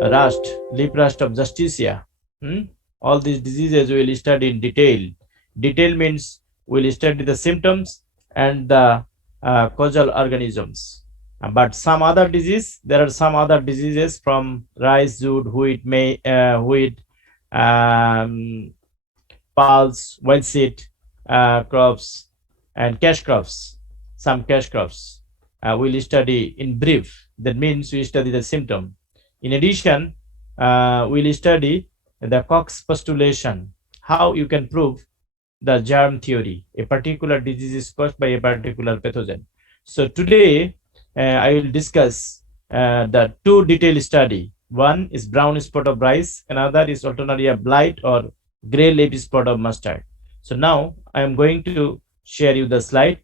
rust, leaf rust of justicia. All these diseases we will study in detail. Detail means we will study the symptoms and the causal organisms. But some other disease, there are some other diseases from rice, jute, wheat, um, pulse, wild seed crops, and cash crops. Some cash crops we'll study in brief. That means we study the symptom. In addition, we'll study the Cox postulation, how you can prove the germ theory. A particular disease is caused by a particular pathogen. So today, I will discuss the two detailed study. One is brown spot of rice, another is Alternaria blight or gray leaf spot of mustard. So now I am going to share you the slide,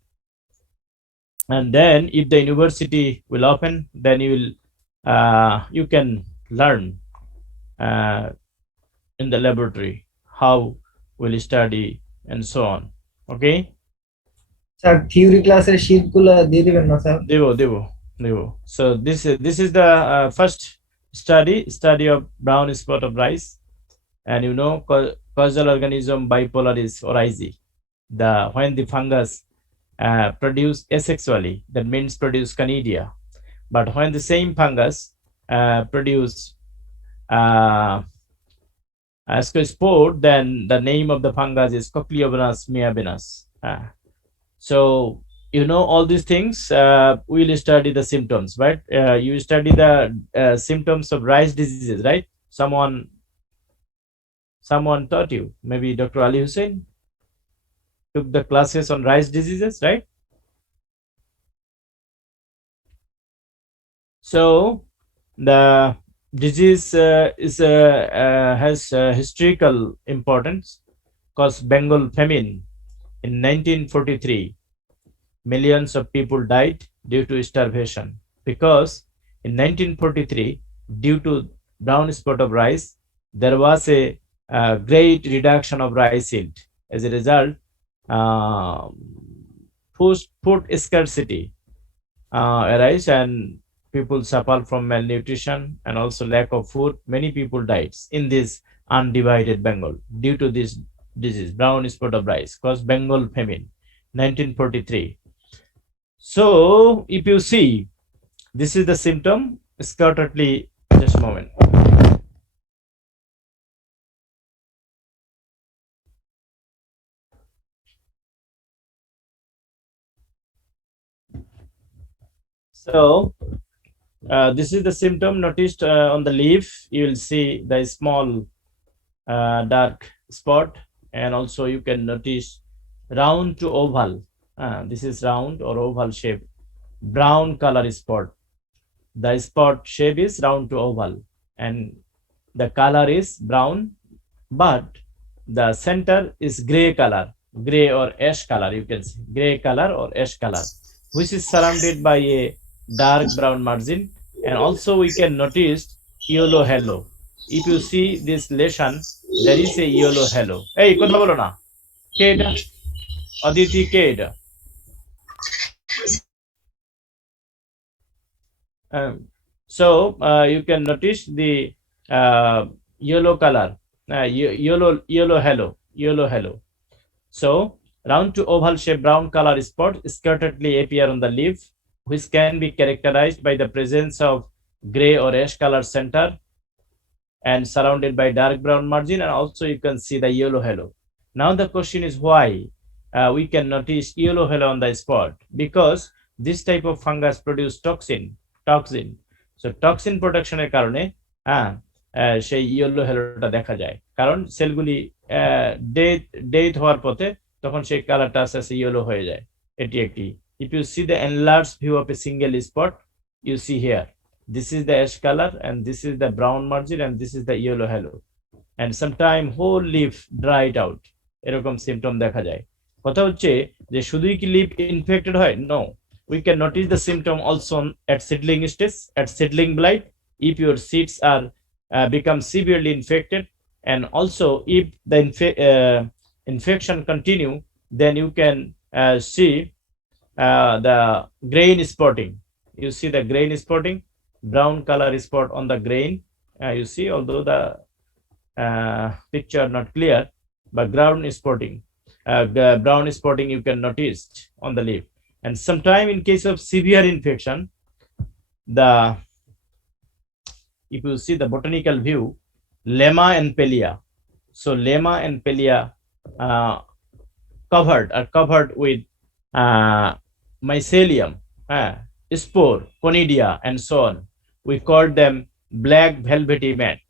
and then if the university will open, then you can learn uh, in the laboratory how we'll study and so on. Okay. Sir theory ক্লাসের sheet গুলো দিয়ে দিবেন না sir? Devo. So this is the first study of brown spot of rice, and causal organism bipolar is oraizi. When the fungus produce asexually, that means produce canidia. But when the same fungus produce uh, ascospore, then the name of the fungus is Cochleovenus miavenus. So all these things. We'll study the symptoms, right? You study the symptoms of rice diseases, right? Someone taught you, maybe Dr. Ali Hussein took the classes on rice diseases, right? So the disease has historical importance, because Bengal famine in 1943, millions of people died due to starvation, because in 1943, due to brown spot of rice, there was a great reduction of rice yield. As a result, uh, food scarcity arise, and people suffer from malnutrition and also lack of food. Many people died in this undivided Bengal due to this disease, brown spot of rice, caused Bengal famine 1943. So if you see, this is the symptom scatteredly. Just a moment. So this is the symptom noticed on the leaf. You will see the small dark spot, and also you can notice round to oval. This is round or oval shape, brown color spot. The spot shape is round to oval, and the color is brown, but the center is gray color, gray or ash color. You can see gray color or ash color, which is surrounded by a dark brown margin, and also we can notice yellow halo. If you see this lesion, there is a yellow halo. Hey, কথা বলো না, কে এটা? অদিতি, কে এটা? So you can notice the yellow color, yellow halo. So round to oval shape brown color spot scatteredly appear on the leaf, which can be characterized by the presence of gray or ash color center and surrounded by dark brown margin, and also you can see the yellow halo. Now the question is why we can notice yellow halo on the spot, because this type of fungus produce toxin. So toxin production এর কারণে সেই yellow হেলোটা দেখা যায়, কারণ সেলগুলি death হওয়ার পথে তখন সেই কালারটা আস্তে আস্তে ইয়েলো হয়ে যায়। এটি একটি, if you see the enlarged view of a single spot, you see here, this is the ash color, and this is the brown margin, and this is the yellow halo, and sometime whole leaf dried out, এরকম symptom দেখা যায়। কথা হচ্ছে যে শুধুই কি leaf infected হয়? No, we can notice the symptom also at seedling stage, at seedling blight, if your seeds are become severely infected, and also if the infection continue, then you can see the grain spotting. You see the grain spotting, brown color spot on the grain, You see, although the picture not clear, but brown spotting you can notice on the leaf. And sometime in case of severe infection, the if you see the botanical view, lemma and pelia. So lemma and pelia uh, are covered with uh, mycelium, spore, conidia, and so on. We call them black velvety mat.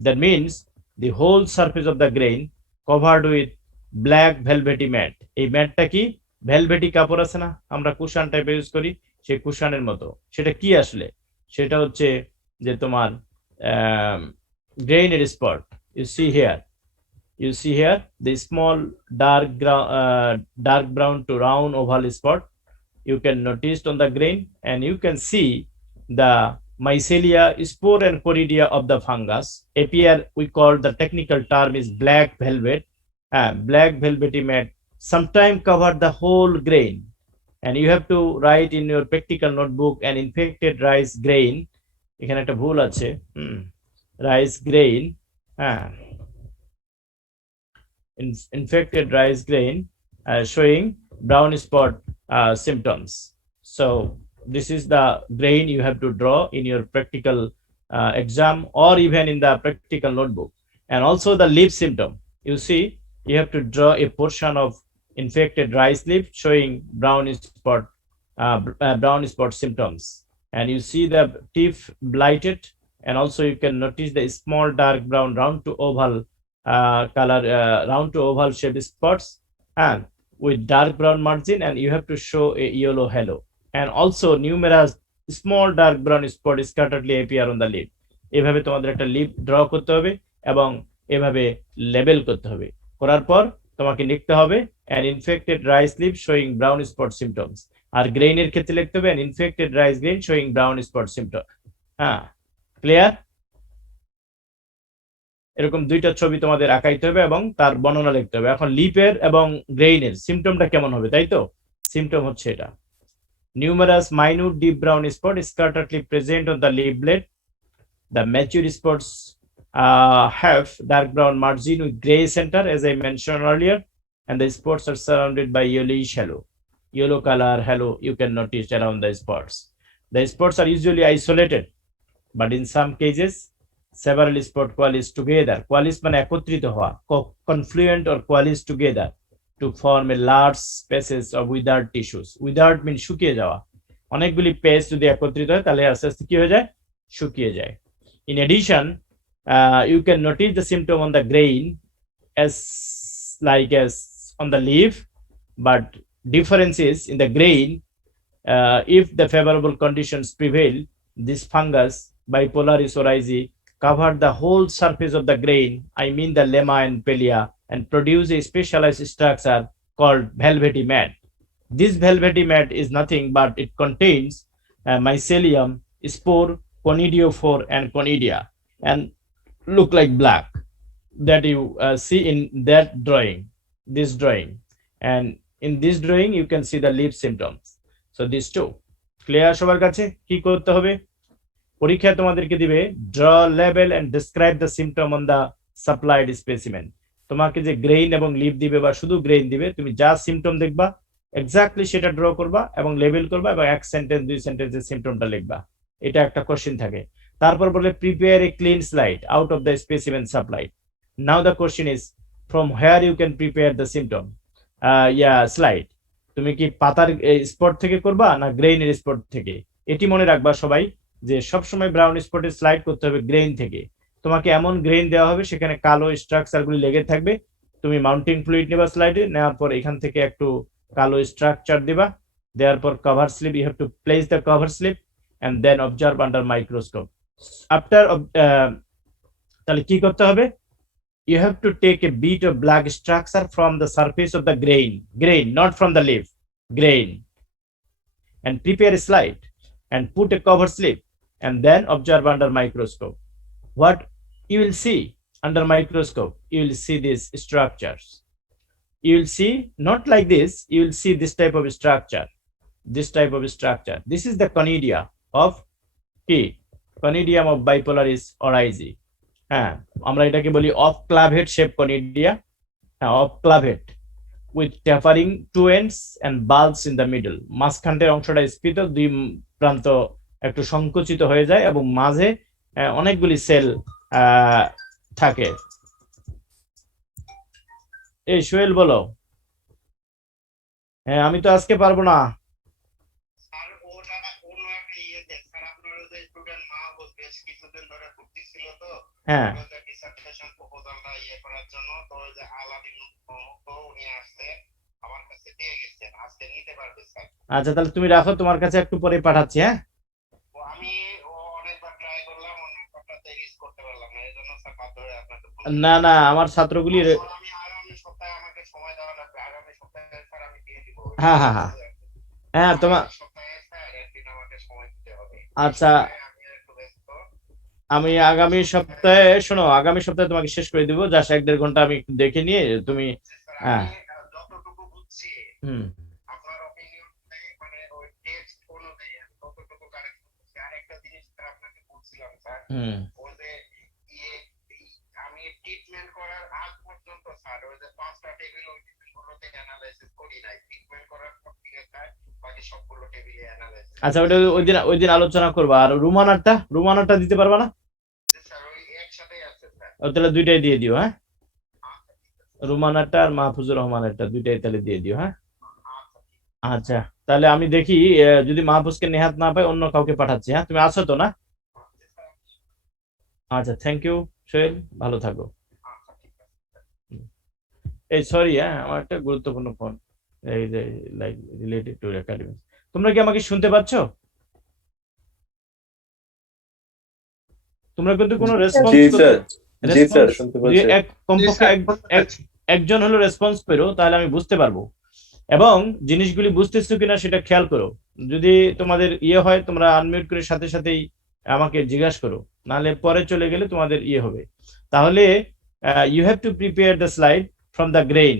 That means the whole surface of the grain covered with black velvety mat. এই ম্যাটটা কি velvety কাপড় আছে না, আমরা কুশান টাইপের use করি, সেই কুশানের মতো। সেটা কি আসলে? সেটা হচ্ছে যে তোমার গ্রেইনের spot. You see here the small dark brown to round oval spot you can notice on the grain, and you can see the mycelia, spore and coridia of the fungus appear. We call the technical term is black velvet. Black velvety mat sometimes cover the whole grain, and you have to write in your practical notebook an infected rice grain. এখানে একটা ভুল আছে, rice grain, infected rice grain showing brown spot symptoms. So this is the grain you have to draw in your practical exam or even in the practical notebook. And also the leaf symptom, you see, you have to draw a portion of infected rice leaf showing brown spot symptoms. And you see the tip blighted, and also you can notice the small dark brown round to oval color, round to oval shaped spots and with dark brown margin, and you have to show a yellow halo. And also numerous small dark brown spot scatteredly appear on the leaf. এভাবে তোমাদের একটা leaf draw করতে হবে এবং এভাবে label করতে হবে। করার পর তোমাকে লিখতে হবে an infected rice leaf showing brown spot symptoms, আর গ্রেইনের ক্ষেত্রে লিখতে হবে an infected rice grain showing brown spot symptom। Clear? এরকম দুইটা ছবি তোমাদের আঁকাইতে হবে এবং তার বর্ণনা লিখতে হবে। এখন লিপের এবং গ্রেইনের সিমটমটা কেমন হবে, তাই তো? সিমটম হচ্ছে এটা, numerous minute deep brown spot scatteredly present on the leaf blade. The mature spots have dark brown margin with gray center, as I mentioned earlier, and the spots are surrounded by yellowish halo. Yellow color halo you can notice around the spots. The spots are usually isolated, but in some cases several spot coalesce together. Coalesce মানে একত্রিত হওয়া, confluent or coalesce together to form a large spaces of withered tissues. Withered means শুকিয়ে যাওয়া। অনেকগুলি page যদি একত্রিত হয় তাহলে আস্তে আস্তে কি হয়ে যায়? শুকিয়ে যায়। In addition, you can notice the symptom on the grain as on the leaf, but difference is in the grain, if the favorable conditions prevail, this fungus Bipolaris oryzae cover the whole surface of the grain, I mean the lemma and pelia, and produce a specialized structure called velvety mat. This velvety mat is nothing but it contains mycelium, spore, conidiophore, and conidia, and look like black that you see in that drawing, this drawing, and in this drawing you can see the leaf symptoms. So these two clear? সবার কাছে কি করতে হবে? পরীক্ষায় তোমাদেরকে দিবে draw label and describe the symptom on the supplied specimen. তোমাকে যে গ্রেইন এবং লিফ দিবে বা শুধু গ্রেইন দিবে, তুমি যা সিমটম দেখবা এক্স্যাক্টলি সেটা ড্র করবা এবং লেবেল করবা এবং এক সেন্টেন্স দুই সেন্টেন্সের সিমটমটা লিখবা। এটা একটা কোশ্চেন থাকে। তারপর বলে prepare a clean slide out of the specimen supplied. Now the question is from where you can prepare the symptom slide. তুমি কি পাতার স্পট থেকে করবা না গ্রেইনের স্পট থেকে? এটি মনে রাখবা সবাই যে সবসময় ব্রাউন স্পটে স্লাইড করতে হবে গ্রেইন থেকে। তোমাকে এমন গ্রেইন দেওয়া হবে সেখানে কালো স্ট্রাকচারগুলি লেগে থাকবে, তুমি মাউন্টিং ফ্লুইড নেবা স্লাইডে, নেওয়ার পর এখান থেকে একটু কালো স্ট্রাকচার দিবা, দেওয়ার পর cover slip, you have to place the cover slip and then observe under microscope. After তাহলে কি করতে হবে? You have to take a bit of black structure from the surface of the grain, not from the leaf, grain, and prepare a slide and put a cover slip and then observe under microscope. What you will see under microscope? You will see these structures. You will see not like this, you will see this type of structure, this type of structure. This is the conidia of conidium of Bipolaris oryzae. হ্যাঁ, আমরা এটাকে বলি of clavate shape conidia. হ্যাঁ, of clavate with tapering two ends and bulbs in the middle. মাঝখানটার অংশটা স্ফীত, দুই প্রান্ত একটু সংকুচিত হয়ে যায় এবং মাঝে অনেকগুলি সেল থাকে। এই সোহেল বলো। হ্যাঁ, আমি তো আজকে পারবো না। হ্যাঁ, আচ্ছা তাহলে তুমি রাখো, তোমার কাছে একটু পরে পাঠাচ্ছি। হ্যাঁ, না না, আমার ছাত্রগুলি হ্যাঁ হ্যাঁ হ্যাঁ হ্যাঁ তোমার আচ্ছা, আমি আগামী সপ্তাহে, শোনো, আগামী সপ্তাহে তোমাকে শেষ করে দিব, জাস্ট 1-1.5 ঘন্টা আমি একটু দেখে নিয়ে তুমি। হ্যাঁ, হুম, হুম, আচ্ছা ওটা ওই দিন আলোচনা করবো। আর রুমানারটা দিতে পারবা না? তাহলে দুইটাই দিয়ে দিও। হ্যাঁ, রুমানারটা আর মাহফুজুর রহমানেরটা দুইটাই তাহলে দিয়ে দিও। হ্যাঁ, আচ্ছা তাহলে আমি দেখি, যদি মাহফুজকে নেহাত না পাই অন্য কাউকে পাঠাচ্ছি। হ্যাঁ, তুমি আছো তো না? আচ্ছা, থ্যাংক ইউ সোহেল, ভালো থাকো। এই সরি, হ্যাঁ আমার একটা গুরুত্বপূর্ণ ফোন, এই যে লাইক রিলেটেড টু একাডেমি। তোমরা কি আমাকে শুনতে পাচ্ছ? তোমরা কিন্তু কোনো রেসপন্স জি স্যার, জি স্যার, রেসপন্স শুনতে যদি পাচ্ছি। কমপক্ষে একজন হলো রেসপন্স করো, তাহলে আমি বুঝতে পারবো এবং জিনিসগুলি বুঝতেছো কিনা সেটা খেয়াল করো। যদি তোমাদের ইয়ে হয়, তোমরা আনমিউট করে সাথে সাথেই আমাকে জিজ্ঞাসা করো, নাহলে পরে চলে গেলে তোমাদের ইয়ে হবে। তাহলে you have to prepare the slide from the grain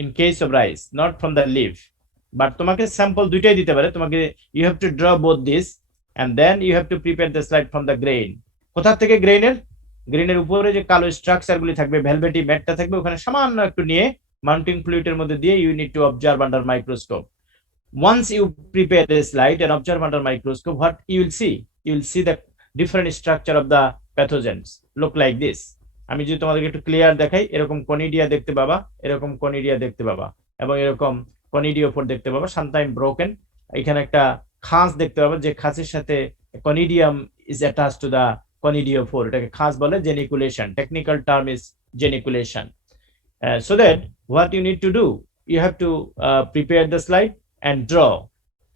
in case of rice, not from the leaf. But তোমাকে স্যাম্পল দুইটাই দিতে পারে তোমাকে। You have to draw both this and then you have to prepare the slide from the grain. কোথা থেকে? গ্রেইনের উপরে যে কালো স্ট্রাকচার গুলি থাকবে, ভেলভেটি ম্যাটটা থাকবে, ওখানে সামান্য একটু নিয়ে মাউন্টিং ফ্লুইডের মধ্যে দিয়ে you need to observe under microscope. Once you prepare the slide and observe under microscope, what you will see? You will see the different structure of the pathogens look like this. আমি যদি তোমাদেরকে একটু clear দেখাই, এরকম conidia দেখতে পাবা, এরকম conidia দেখতে পাবা, এবং এরকম কনিডিওফোর দেখতে পাবা, সামটাইম ব্রোকেন। এখানে একটা খাঁজ দেখতে পাবা, যে খাঁজের সাথে conidium is attach to the conidiophore. এটাকে খাঁজ বলে geniculation, technical term is geniculation. So that what you need to do, you have to prepare the slide and draw.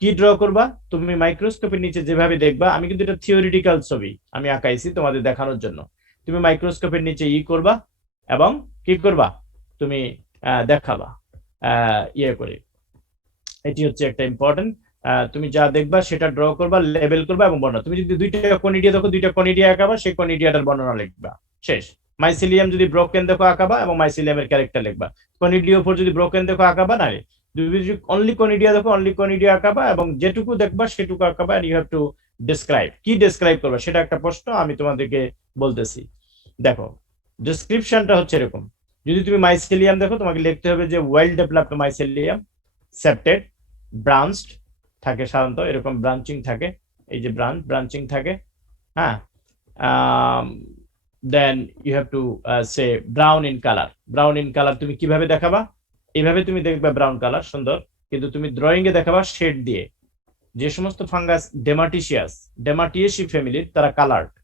কি ড্র করবা? তুমি মাইক্রোস্কোপের নিচে যেভাবে দেখবা, আমি কিন্তু এটা থিওরিটিক্যাল ছবি আমি আঁকাইছি তোমাদের দেখানোর জন্য। তুমি মাইক্রোস্কোপের নিচে করবা এবং কি করবা, তুমি দেখাবা ইয়ে করে। এটি হচ্ছে একটা ইম্পর্টেন্ট। তুমি যা দেখবা সেটা ড্র করবা, লেবেল করবা এবং বর্ণনা। তুমি যদি দুইটা কনিডিয়া দেখো, দুইটা কনিডিয়া আঁকাবা, সেই কনিডিয়াটার বর্ণনা লিখবা, শেষ। মাইসিলিয়াম যদি ব্রোকেন দেখো আঁকাবা এবং মাইসিলিয়ামের ক্যারেক্টার লিখবা। কনিডিওফোর যদি ব্রোকেন দেখো আঁকাবা, না অনলি কনিডিয়া দেখো, অনলি কনিডিয়া আঁকাবা এবং যেটুকু দেখবা সেটুকু আঁকাবা। And you have to describe. কি ডেসক্রাইব করবা সেটা একটা প্রশ্ন, আমি তোমাদেরকে বলতেছি। দেখো, ডেসক্রিপশনটা হচ্ছে এরকম। যদি তুমি মাইসিলিয়াম দেখো, তোমাকে লিখতে হবে যে ওয়েল ডেভেলপড মাইসিলিয়াম, সেপ্টেড, ব্রাঞ্চড থাকে, সাধারণত এরকম ব্রাঞ্চিং থাকে, এই যে ব্রাঞ্চিং থাকে। হ্যাঁ, then you have to say brown in colour. Brown in colour তুমি কিভাবে দেখাবা? এইভাবে তুমি দেখবে ব্রাউন কালার সুন্দর, কিন্তু তুমি ড্রয়িং এ দেখাবা শেড দিয়ে। যে সমস্ত ফাঙ্গাস ডেমাটিয়েসি ফ্যামিলির, তারা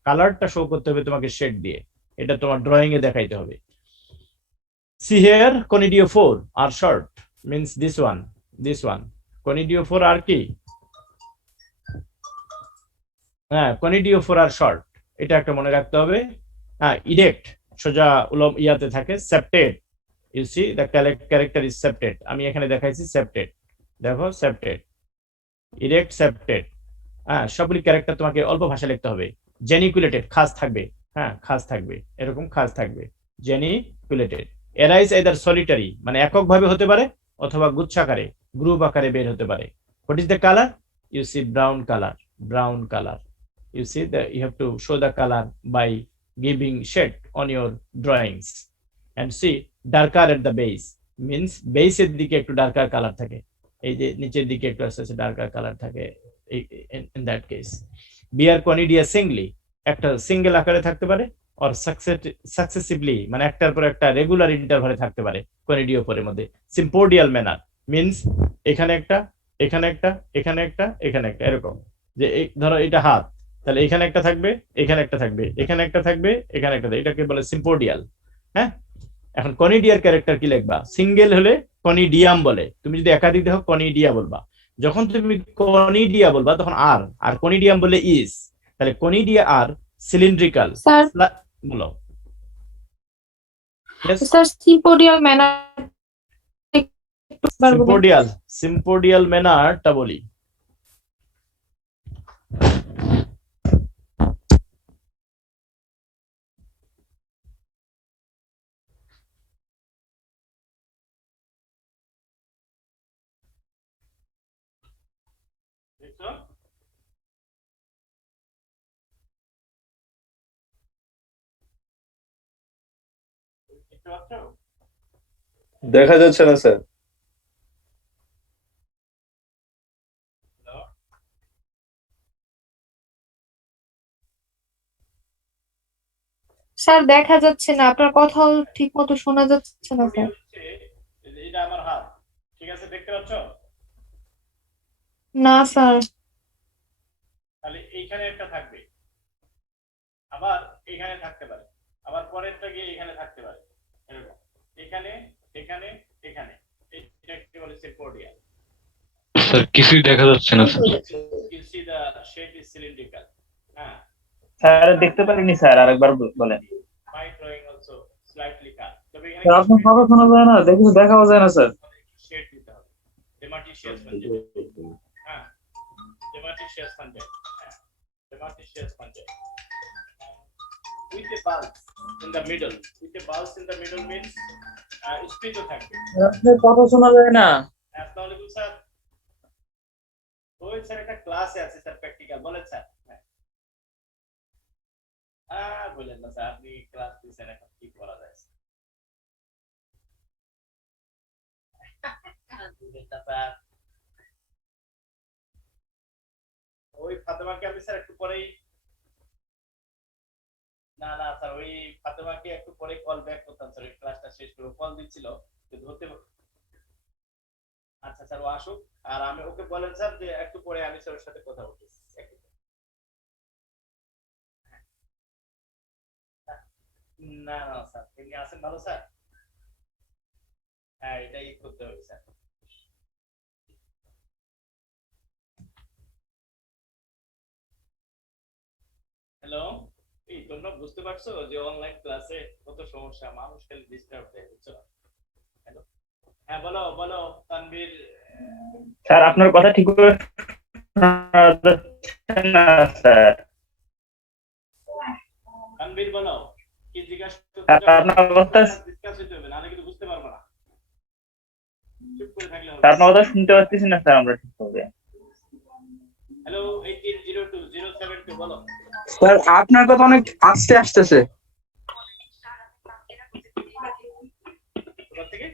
কালারটা শো করতে হবে তোমাকে শেড দিয়ে। এটা তোমার ড্রয়িং এ দেখাইতে হবে। See here, conidiophore are short, means this one. Conidiophore are কি? হ্যাঁ, conidiophore are short, এটা একটা মনে রাখতে হবে। হ্যাঁ, ইরেক্ট, সোজা উলম ইয়াতে থাকে। সেপ্টেড, you see the character is septate, আমি এখানে দেখাইছি সেপ্টেড, দেখো সেপ্টেড, ইরেক্ট, সেপ্টেড। হ্যাঁ, সবগুলি ক্যারেক্টার তোমাকে অল্প ভাষা লিখতে হবে। জেনিকুলেটেড, খাস থাকবে। হ্যাঁ, খাস থাকবে, এরকম খাস থাকবে, জেনিকুলেটেড। এরাইজ আইদার সলিটারি, মানে এককভাবে হতে পারে, অথবা গুচ্ছাকারে, গ্রুপ আকারে বের হতে পারে। What is the colour? You see brown colour, you see that you have to show the color by giving shade on your drawings. And see, darker at the base means base এর দিকে একটু darker color থাকে, এই যে নিচের দিকে একটু আস্তে আস্তে darker color থাকে, in that case bear conidia singly একটা সিঙ্গেল আকারে থাকতে পারে, or successively মানে একটার পর একটা রেগুলার ইন্টারভালে থাকতে পারে কনিডিও পরের মধ্যে। সিম্পোডিয়াল ম্যানার মিন্স এখানে একটা, এখানে একটা, এখানে একটা, এখানে একটা, এরকম যে ধরো এটা হাত, তাহলে এখানে একটা থাকবে, এখানে একটা থাকবে, এখানে একটা থাকবে, এখানে একটা থাকবে, এটাকে বলে সিম্পোডিয়াল। হ্যাঁ, এখন কনিডিয়ার ক্যারেক্টার কি লিখবা? সিঙ্গেল হলে কনিডিয়াম বলে, তুমি যদি একাধিক দেখো কনিডিয়া বলবা। যখন তুমি কনিডিয়া বলবা তখন আর, আর কনিডিয়াম বলে ইজ, তাহলে কনিডিয়া আর সিলিন্ড্রিক্যাল। স্যার বলো। Sir sympodial manner sympodial, sympodial ম্যানারটা বলি। দেখা যাচ্ছে না স্যার। স্যার দেখা যাচ্ছে না, আপনার কথাও ঠিক মতো শোনা যাচ্ছে না স্যার। এটা আমার হাত, ঠিক আছে, দেখতে পাচ্ছ? না স্যার। তাহলে এইখানে একটা থাকবে, আবার এখানে থাকতে পারে, আবার পরেরটা গিয়ে এখানে থাকতে পারে, এরকম এখানে, এখানে, এখানে, এটা বলে সিম্পোডিয়াল। স্যার কিছুই দেখা যাচ্ছে না sir. You see the shape is cylindrical. হ্যাঁ স্যার দেখতে পারিনি স্যার, আরেকবার বলেন। My drawing also slightly cut. তবে স্যার আপনার কথা শোনা যায় না, দেখি দেখাও যায় না স্যার। শেড দিতে হবে, demartitious fungi। হ্যাঁ, demartitious fungi, হ্যাঁ, demartitious fungi with a bulge in the middle. With a bulge in the middle means split থাকবে। আপনার কথা শোনা যায় না। আসসালামু আলাইকুম স্যার। ওই স্যার একটা ক্লাসে আছে স্যার, প্র্যাকটিক্যাল বলেন স্যার। বলেন না স্যার, আপনি ক্লাস দিচ্ছেন, এখন কি করা যায়? ওই ফাতেমাকে আমি স্যার একটু পরেই, না না স্যার, ওই ফাতেমাকে একটু পরে কল ব্যাক করতাম স্যার, ওই ক্লাসটা শেষ করে কল দিচ্ছিল ধরতে। আচ্ছা স্যার, ও আসুক, আর আমি ওকে বলেন স্যার যে একটু পরে আমি স্যার ওর সাথে কথা বলতেছি। না না স্যার, এমনি আছেন ভালো স্যার? হ্যাঁ, এটাই করতে হবে স্যার। হ্যালো, এই তোমরা বুঝতে পারছো যে অনলাইন ক্লাসে কত সমস্যা, মানুষ খালি ডিস্টার্ব দেয়, বুঝছো? হ্যালো, হ্যাঁ বলো বলো তানভীর। স্যার আপনার কথা ঠিক করে শোনা যাচ্ছে না স্যার। তানভীর বলো, কি জিজ্ঞাসা আপনার কথা ডিসকাস হইতে হবে, নাহলে কিন্তু বুঝতে পারবো না। চুপ করে থাকলে হবে। আপনার কথা শুনতে পাচ্ছি না স্যার আমরা ঠিকভাবে। হ্যালো 1802072 বলো। স্যার আপনার কথা অনেক আস্তে আসতেছে। কোথা থেকে?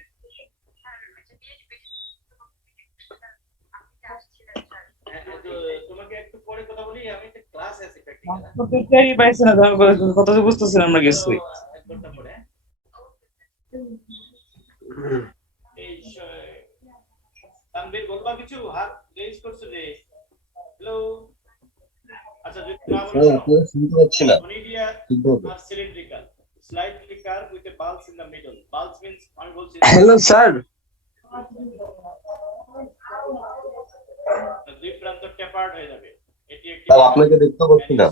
তোমাকে একটু পরে কথা বলি, আমি একটা ক্লাসে আছি প্র্যাকটিক্যাল। আপনারই পাইছেন না, কথা তো বুঝতেছেন আমরা কিছুই। এক ঘন্টা পরে এই তানভীর বলবা কিছু? হাত রেজ করছো যে। হ্যালো, আচ্ছা যদি না বলো শুনতে পাচ্ছি না। Conidia R cylindrical, slightly curved with a bulge in the middle. Bulge means আমি বলছি হ্যালো স্যার, দুই প্রান্ত ট্যাপার্ড হয়ে যাবে। এটি একটি আপনাকে দেখতে পাচ্ছি না।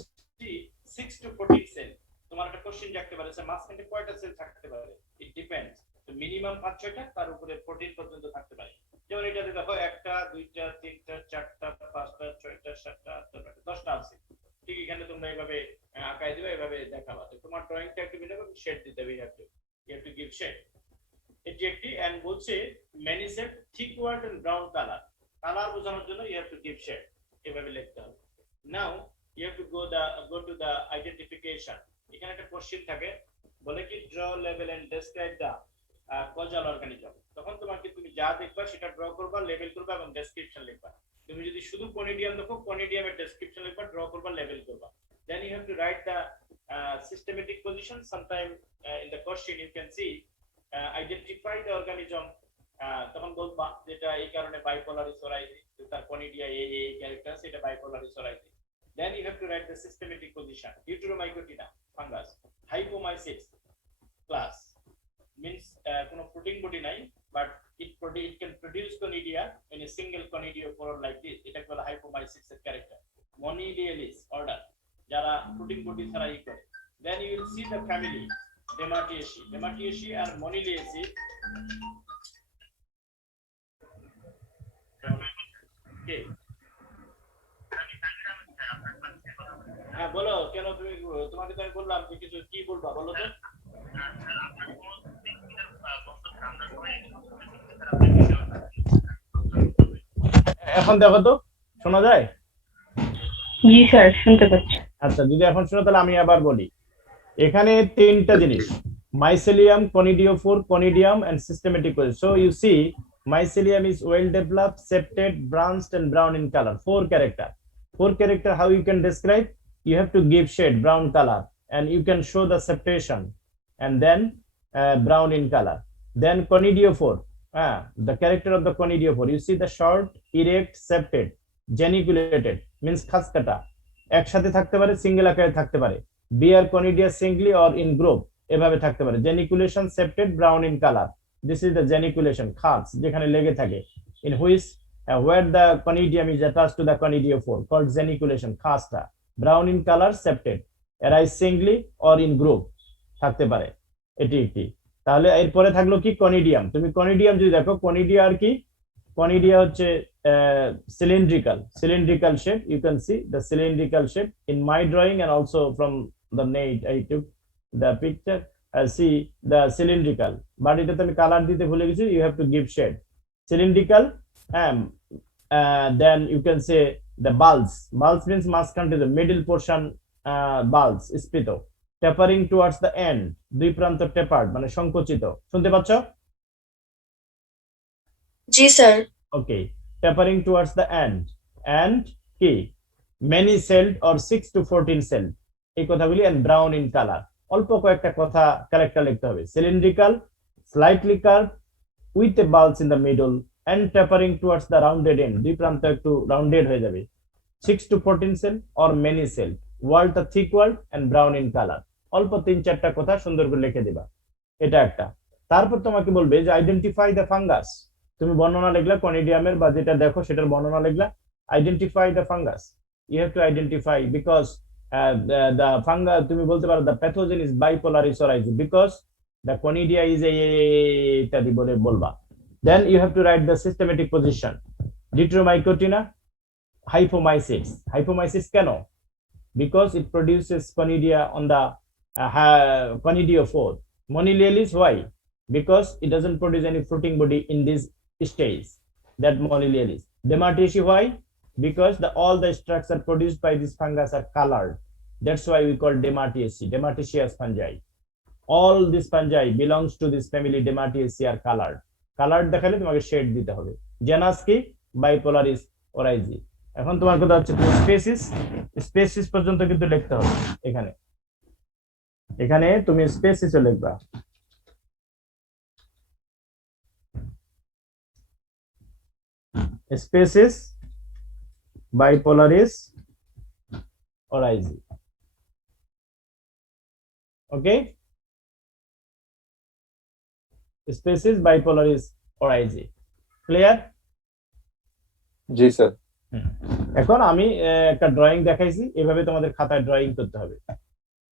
6 to 14 সেল। তোমার একটা কোশ্চেন থাকতে পারে স্যার মাঝখানে কয়টা সেল থাকতে পারে, ইট ডিপেন্ডস। তো মিনিমাম 5-6টা, তার উপরে 14 পর্যন্ত থাকতে পারে। যেমন এটাতে দেখো 1টা 2টা 3টা 4টা 5টা 6টা 7টা 8টা 9টা 10টা আছে। ঠিক এখানে তোমরা এইভাবে আঁকায় দিবে, এইভাবে দেখাবা। তো তোমার ড্রয়িংটা একটু ভিন্ন হবে, শেড দিতে হবে, you have to give shade। এটি একটি এন্ড বলছে many shade thick word and brown color, colour বোঝানোর জন্য you have to give shade, এভাবে লিখতে হবে। নাও you have to go to the identification. এখানে একটা কোশ্চেন থাকে বলে কি draw label and describe the causal organism. তখন তোমাকে তুমি যা দেখবা সেটা ড্র করবা, লেবেল করবা এবং ডেসক্রিপশন লিখবা। তুমি যদি শুধু কনিডিয়াম দেখো, কনিডিয়ামের ডেসক্রিপশন লিখবা, ড্র করবা, লেবেল করবা। Then you have to write the systematic position. Sometime in the question you can see identify the organism. তখন বলবা যেটা এই কারণে বাইপোলারিস ওরাইজি, তার কনিডিয়া এই ক্যারেক্টার, সেটা বাইপোলারিস ওরাইজি। Then you have to write the systematic position. Deuteromycotina fungus, hypomycetes class means কোনো fruiting body নাই, but it can produce conidia in a single conidiophore like this. এটা বলা hypomycetes এর ক্যারেক্টার। Monilialis order যারা fruiting body ছাড়া ই করে। Then you will see the family Dematiaceae R Moniliaceae। Okay, হ্যাঁ বলো, কেন তুমি তোমাকে তো আমি বললাম যে কিছু কি বলবা বলো তো। এখন দেখো তো শোনা যায়? জি স্যার, শুনতে পাচ্ছি। আচ্ছা, যদি এখন শোনো তাহলে আমি আবার বলি। এখানে তিনটা জিনিস, mycelium, conidiophore, conidium and systematic position. So you see mycelium is well developed, septate, branched and brown in color. Four character how you can describe? You have to give shade brown color and you can show the septation and then brown in color. Then conidiophore, the character of the conidiophore, you see the short, erect, septate, geniculated means খাসকাটা, একসাথে থাকতে পারে, single আকারে থাকতে পারে, bear conidia singly or in group এভাবে থাকতে পারে। geniculation, septate, brown in color, this is the geniculation, খাস যেখানে লেগে থাকে, in which where the conidium is attached to the conidiophore called geniculation, খাসটা, brown in color, septate, arise singly or in group থাকতে পারে, এটি একটি। তাহলে এরপরে থাকলো কি কনিডিয়াম। তুমি কনিডিয়াম যদি দেখো, কনিডিয়া আর কি, কনিডিয়া হচ্ছে cylindrical shape. You can see the cylindrical shape in my drawing and also from the net I took the picture. See the cylindrical, but এটাতে আমি কালার দিতে ভুলে গেছি, you have to give shade. Cylindrical, then you can say the bulbs means মাঝখান থেকে middle portion, bulbs স্ফীত, tapering towards the end, দুই প্রান্ত tapered মানে সংকুচিত, শুনতে পাচ্ছ? জি sir. Okay, tapering towards the end and কি many celled or 6 to 14 celled, এই কথাগুলি, and brown in color। অল্প কয়েকটা কথা ক্যারেক্টার লিখতে হবে। cylindrical, slightly curved with a bulge in the middle and tapering towards the rounded end, দুই প্রান্ত একটু রাউন্ডেড হয়ে যাবে, 6 to 14 cell or many cell, wallটা thick walled and brown in color। অল্প তিন চারটা কথা সুন্দর করে লিখে দিবা, এটা একটা। তারপর তোমাকে বলবে যে আইডেন্টিফাই দ্য ফাঙ্গাস, তুমি বর্ণনা লিখলা কনিডিয়ামের বা যেটা দেখো সেটার বর্ণনা লিখলা, identify the fungus, you have to identify because the fungus, তুমি বলতে পারো the pathogen is bipolaris oryzi because the conidia is a ইত্যাদি বলে বলবা। then you have to write the systematic position, Deuteromycotina, hypomycetes কেন? because it produces conidia on the conidiophore. Monilialis, why? because it doesn't produce any fruiting body in this stage, that Monilialis. Dematiaceae, why? because all the structure produced by this fungus are colored, that's why we call Dematiaceous fungi. All these fungi belongs to this family Dematiaceae are colored দেখালে তোমাকে shade দিতে হবে। Genus কি? বাইপোলারিস ওরাইজি। এখন তোমার কথা হচ্ছে species পর্যন্ত কিন্তু লিখতে হবে। এখানে তুমি স্পেসিসও লিখবা, species bipolaris oryzi, okay, species bipolaris oryzi, clear? জি স্যার। এখন আমি একটা ড্রয়িং দেখাইছি, এভাবে তোমাদের খাতায় ড্রয়িং করতে হবে,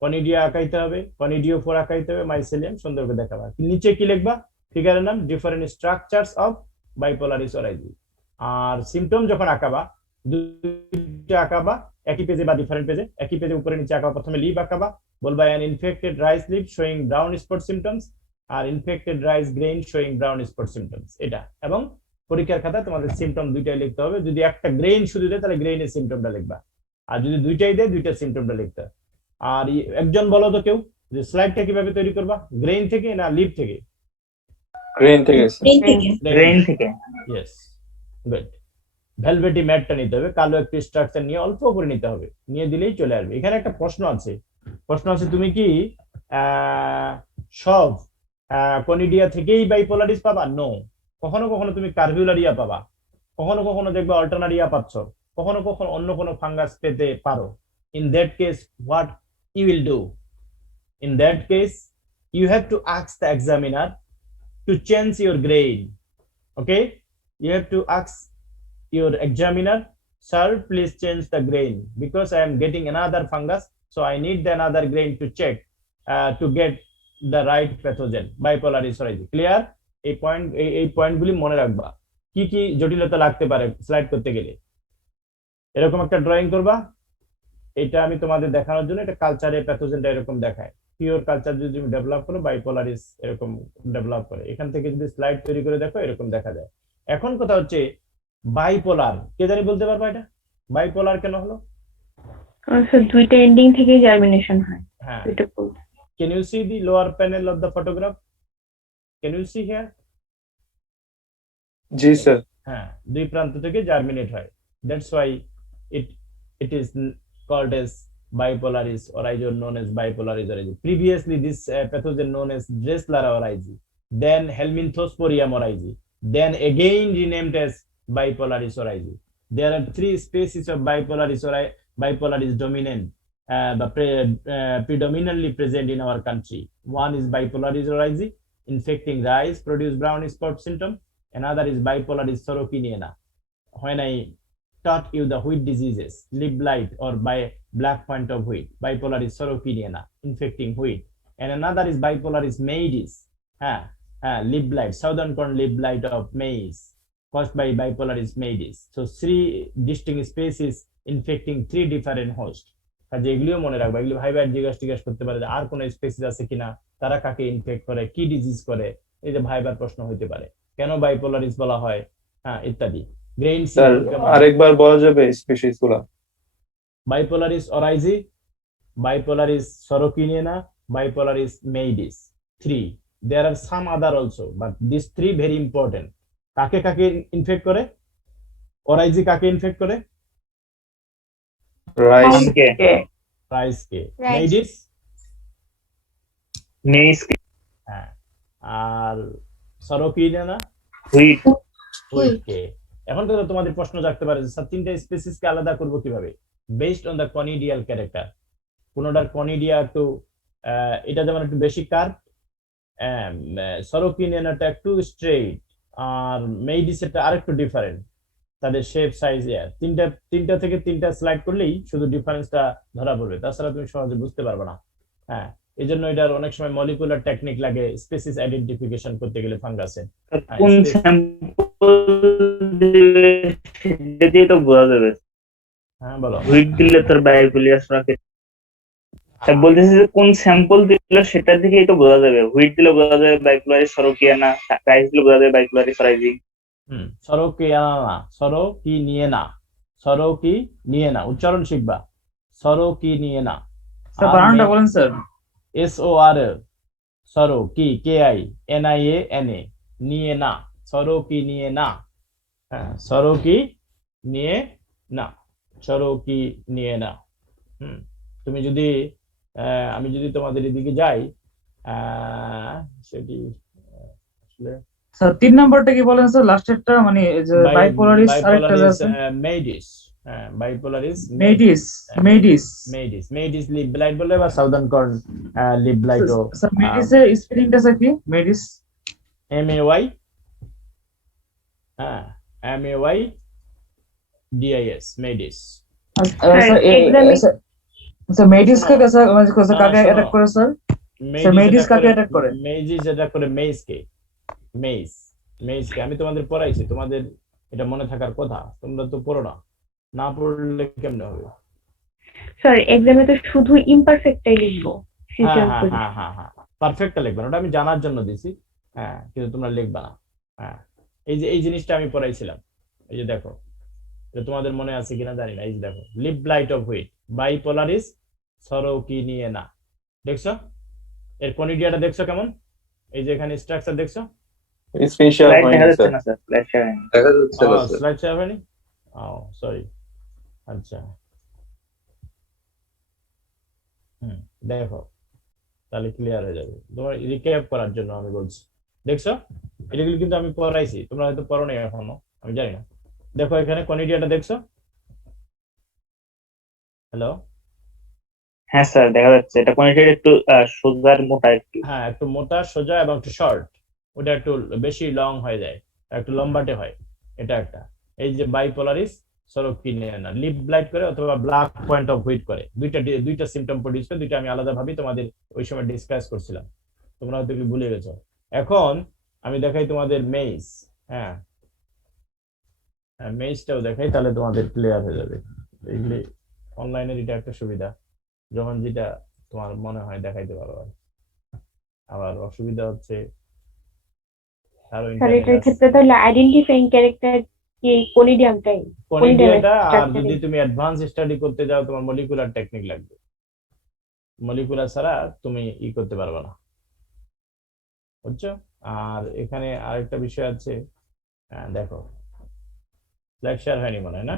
কনিডিয়া আঁকাইতে হবে, কনিডিওফোর আঁকাইতে হবে, মাইসেলিয়াম সুন্দর করে দেখাবা। নিচে কি লিখবা? ফিগারের নাম, different structures of Bipolaris oryzae. আর সিম্পটম যখন আঁকাবা, দুইটা আঁকাবা একই পেজে বা ডিফারেন্ট পেজে, একই পেজে উপরে নিচে আঁকাবা। প্রথমে লিভ আঁকাবা, বলবা an infected rice leaf showing brown spot symptoms, আর infected rice grain showing brown spot symptoms, এটা। এবং পরীক্ষার খাতায় তোমাদের সিম্পটম দুইটাই লিখতে হবে। যদি একটা গ্রেইন শুধু দেয় তাহলে গ্রেইনের সিম্পটমটা লিখবা, আর যদি দুইটাই দেয় দুইটা সিমটমটা লিখতে হয়। আর একজন বলো তো কেউ যে স্লাইডটা কিভাবে তৈরি করবা, গ্রেইন থেকে না লিভ থেকে? গ্রেন থেকে স্যার। গ্রেইন থেকে। Yes, good. ভেলভেটি ম্যাটটা নিতে হবে, কালো একটি স্ট্রাকচার নিয়ে অল্প করে নিতে হবে, নিয়ে দিলেই চলে আসবে। এখানে একটা প্রশ্ন আছে, তুমি কি সব কনিডিয়া থেকেই বাইপোলারিস পাবা? নো, কখনো কখনো তুমি কার্ভিউলারিয়া পাবা, কখনো কখনো দেখবে অল্টারনারিয়া পাচ্ছ, কখনো কখনো অন্য কোনো ফাঙ্গাস পেতে পারো। In that case what you will do? In that case you have to ask the examiner to change your grade. Okay, you have to ask your examiner, sir, please change the grain because I am getting another fungus, so I need the another grain to check to get the right pathogen. Bipolar is clear? এই পয়েন্টগুলি মনে রাখবা, কি কি জটিলতা লাগতে পারে slide করতে গেলে। এরকম একটা ড্রয়িং করবা, এটা আমি তোমাদের দেখানোর জন্য, এটা কালচারে প্যাথোজেনটা এরকম দেখায়। পিওর কালচার যদি তুমি ডেভেলপ করো, বাইপোলারিস এরকম ডেভেলপ করে। এখান থেকে যদি স্লাইড তৈরি করে দেখো এরকম দেখা যায়। এখন কথা হচ্ছে বাইপোলার, কে জানি বলতে পারবা এটা বাইপোলার কেন হলো? স্যার দুইটা এন্ডিং থেকেই জার্মিনেশন হয়। হ্যাঁ, এটা বলতে can you see the lower panel of the photograph? Can you see here? জি স্যার। হ্যাঁ, দুই প্রান্ত থেকে জার্মিনেট হয়। That's why it is called as bipolaris origin, known as bipolaris origin. Previously this pathogen known as Dressler origin, then Helminthosporium origin, then again renamed as bipolaris origin. There are three species of bipolaris dominant but predominantly present in our country. One is bipolaris origin, infecting rice, produce brown spot symptom. Another is bipolaris sorokiniana. When I taught you the wheat diseases, leaf blight or by black point of wheat, bipolaris sorokiniana, infecting wheat. And another is bipolaris maidis, leaf blight, southern corn leaf blight of maize, caused by bipolaris maidis. So three distinct species infecting three different hosts. কাজে এগুলিও মনে রাখবা, এগুলো ভাইবার জিজ্ঞাসা করতে পারে যে আর কোন স্পেসিস আছে কিনা, তারা কাকে ইনফেক্ট করে, কি ডিজিজ করে, এই যে ভাইবার প্রশ্ন হইতে পারে, কেন বাইপোলারিস বলা হয়, ইত্যাদি। গ্রেইন স্যার আরেকবার বলা যাবে স্পিসিস গুলা? Bipolaris origin, bipolaris sorokiniana, bipolaris maidis. 3. There are some other also, but these 3 very important. কাকে কাকে ইনফেক্ট করে? origin কাকে ইনফেক্ট করে? রাইস। রাইস কে। Rice. maidis? মেইস, হ্যাঁ। আর sorokiniana? হুইট। হুইট কে। এখন তো তোমাদের প্রশ্ন জাগতে পারে যে স্যার তিনটা স্পেসিসকে আলাদা করব কিভাবে? Based on the conidial character. কোনটার কনিডিয়া একটু এটা যেমন একটু বেশি কার্ভ, সরোকিনিয়ানাটা একটু স্ট্রেইট, আর মেইডিসেরটা আরেকটু ডিফারেন্ট, তাদের শেপ সাইজ। তিনটা থেকে তিনটা স্লাইড করলেই শুধু ডিফারেন্সটা ধরা পড়বে, তাছাড়া তুমি সহজে বুঝতে পারবে না। হ্যাঁ, এই জন্য এটার অনেক সময় মলিকুলার টেকনিক লাগে স্পেসিস আইডেন্টিফিকেশন করতে গেলে ফাঙ্গাসের। কোন স্যাম্পল দিয়ে তো বোঝা যাবে। হ্যাঁ বলো। হুইট দিলে তোর বাইপোলারিস রাখে। স্যার বলতেছি যে কোন স্যাম্পল দিলে সেটা থেকেই তো বোঝা যাবে। হুইট দিলে বোঝা যাবে বাইপোলারিস সরোকিয়ানা, রাইস দিলে বোঝা যাবে বাইপোলারিস অরাইজিং। সরোকিনিয়ানা উচ্চারণ শিখবা। সরোকিনিয়ানা। স্যার বানানটা বলেন স্যার। SOR সরো কি KI NIANA নিয়েনা, সরোকিনিয়ানা। হ্যাঁ, সরোকিনিয়ানা। তুমি যদি আমি যদি তোমাদের এদিকে যাই, সেটি আসলে স্যার 3 নাম্বারটা কি বলেন স্যার, লাস্টেরটা মানে যে বাইপোলারিস আরেকটা আছে মেইডিস। বাইপোলারিস মেইডিস লিভ ব্লাইট বলে বা southern corn leaf blight. Sir মেডিসের স্পেলিংটা স্যার কি? Maydis MAY MAYDIS maydis. Sir maydis কাকে কাকে অ্যাটাক করে স্যার? স্যার মেডিস কাকে অ্যাটাক করে? মেইজিস অ্যাটাক করে মেইজকে। আমি তোমাদের পড়াইছি, তোমাদের এটা মনে থাকার কথা, তোমরা তো পড়ো না, না পড়লে কেমনে হবে? স্যার এক্সামে তো শুধু ইমপারফেক্টটাই লিখবো। হ্যাঁ, পারফেক্টটা লিখবে না, ওটা আমি জানার জন্য দিছি। হ্যাঁ, কিন্তু তোমরা লিখবা না। হ্যাঁ, এই যে এই জিনিসটা আমি পড়াইছিলাম, এই যে দেখো এটা তোমাদের মনে আছে কিনা জানি না। এই যে দেখো, লিপ ব্লাইট অফ হুইট, বাইপোলারিস সরোকিনিয়েনা। দেখছো এর কনিডিয়াটা দেখছো কেমন? এই যে এখানে স্ট্রাকচার দেখছো? স্পেশাল স্লাইড দেখা হয়নি যাচ্ছে স্যার। না স্যার, স্লাইড শেয়ার হয়নি। দেখা যাচ্ছে না স্যার। স্লাইড শেয়ার হয়নি? সরি। আচ্ছা, দেখো তাহলে ক্লিয়ার হয়ে যাবে। তোমার রিক্যাপ করার জন্য আমি বলছি। দেখছো এগুলো কিন্তু আমি পড়াইছি, তোমরা হয়তো পড়ো নাই এখনো, আমি জানি না। দেখো এখানে কনিডিয়াটা দেখছো? হ্যালো? হ্যাঁ স্যার দেখা যাচ্ছে, এটা কোয়ান্টিটি একটু সোজার মোটা একটু। হ্যাঁ, একটু মোটা সোজা এবং একটু শর্ট, ওটা একটু বেশি লং হয়ে যায়, একটু লম্বাটে হয়। এটা একটা। এই যে বাইপোলারিস সরোকিনিয়ানা লিপ ব্লাইট করে অথবা ব্ল্যাক পয়েন্ট অফ হুইট করে, দুইটা সিমটম প্রডিউস করে। দুইটা আমি আলাদা ভাবে তোমাদের ওই সময় ডিসকাস করছিলাম, তোমরা হয়তো এগুলো ভুলে গেছো। এখন আমি দেখাই তোমাদের মেইস। হ্যাঁ, মেইসটাও দেখাই, তাহলে তোমাদের ক্লিয়ার হয়ে যাবে। এগুলি অনলাইনের এটা একটা সুবিধা, যখন যেটা তোমার মনে হয় দেখাইতে পারো। আবার অসুবিধা হচ্ছে আরো স্যার ইন্টারনেট এটার আছে। ক্ষেত্রে তাহলে আইডেন্টিফাইং ক্যারেক্টার কি কনিডিয়ামটাই? কনিডিয়াটা, আর স্ট্রাকচারে যদি তুমি অ্যাডভান্স স্টাডি করতে যাও তোমার মলিকুলার টেকনিক লাগবে। মলিকুলার ছাড়া তুমি করতে পারবে না, বুঝছো? আর এখানে আরেকটা বিষয় আছে। দেখো, স্লাইড শেয়ার হয়নি মনে হয় না?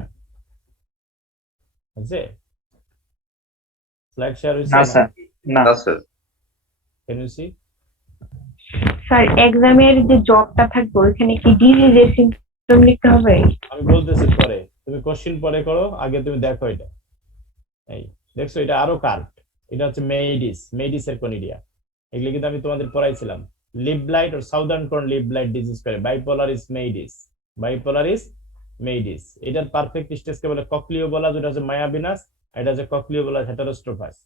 হয়েছে? স্লাইড শেয়ার হয়েছে না না? স্যার, না। না sir. Can you see? Sir এক্সামের যে জবটা থাকবে ওইখানে কি ডিজিজের সিম্পটম লিখতে হবে? আমি বলতেছি পরে, তুমি কোশ্চেন পরে করো, আগে তুমি দেখো এটা। এই দেখছো, এটা আরো কার্ভ। এটা হচ্ছে মেইডিস এর কনিডিয়া। এগুলো কিন্তু আমি তোমাদের পড়াইছিলাম। লিপ ব্লাইট ও southern corn leaf blight disease করে বাইপোলারিস মেইডিস। এটার পারফেক্ট স্টেজকে বলে ককলিওবোলা, যেটা হচ্ছে মায়াবিনাস। এটা হচ্ছে ককলিওবোলা হেটারোস্ট্রোফাস।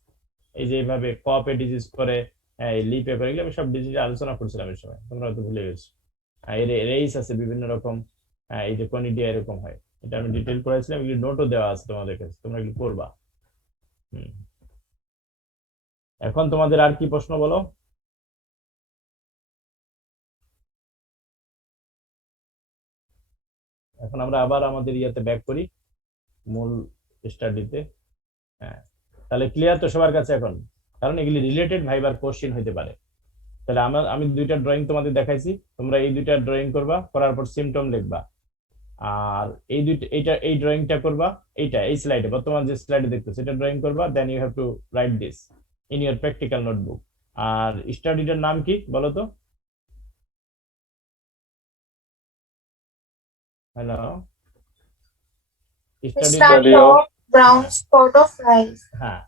এই যে এইভাবে কপে ডিজিজ করে, এই লিপে করে, এগুলো আমি সব ডিজিজ আলোচনা করছিলাম এই সময়, তোমরা হয়তো ভুলে গেছো। রেইস আছে বিভিন্ন রকম। এই যে কনিডিয়া এরকম হয়, এটা আমি ডিটেল পড়াইছিলাম, এগুলি নোটও দেওয়া আছে তোমাদের কাছে, তোমরা এগুলো পড়বা। এখন তোমাদের আর কি প্রশ্ন বলো? এখন আমরা আবার আমাদের ইয়াতে ব্যাক করি, মূল স্টাডিতে। হ্যাঁ, তাহলে ক্লিয়ার তো সবার কাছে এখন? কারণ এগুলি রিলেটেড ভাইবার কোশ্চেন হইতে পারে। তাহলে আমি দুইটা ড্রয়িং তোমাদের দেখাইছি, তোমরা এই দুইটা ড্রয়িং করবা, করার পর সিমটম লিখবা। আর এই ড্রয়িংটা করবা, এই স্লাইডে, বর্তমান যে স্লাইডে দেখতেছো এটা ড্রয়িং করবা, then you have to write this in your practical notebook. আর স্টাডিটার নাম কি বলো তো? Hello? Study of brown spot of rice. হ্যাঁ,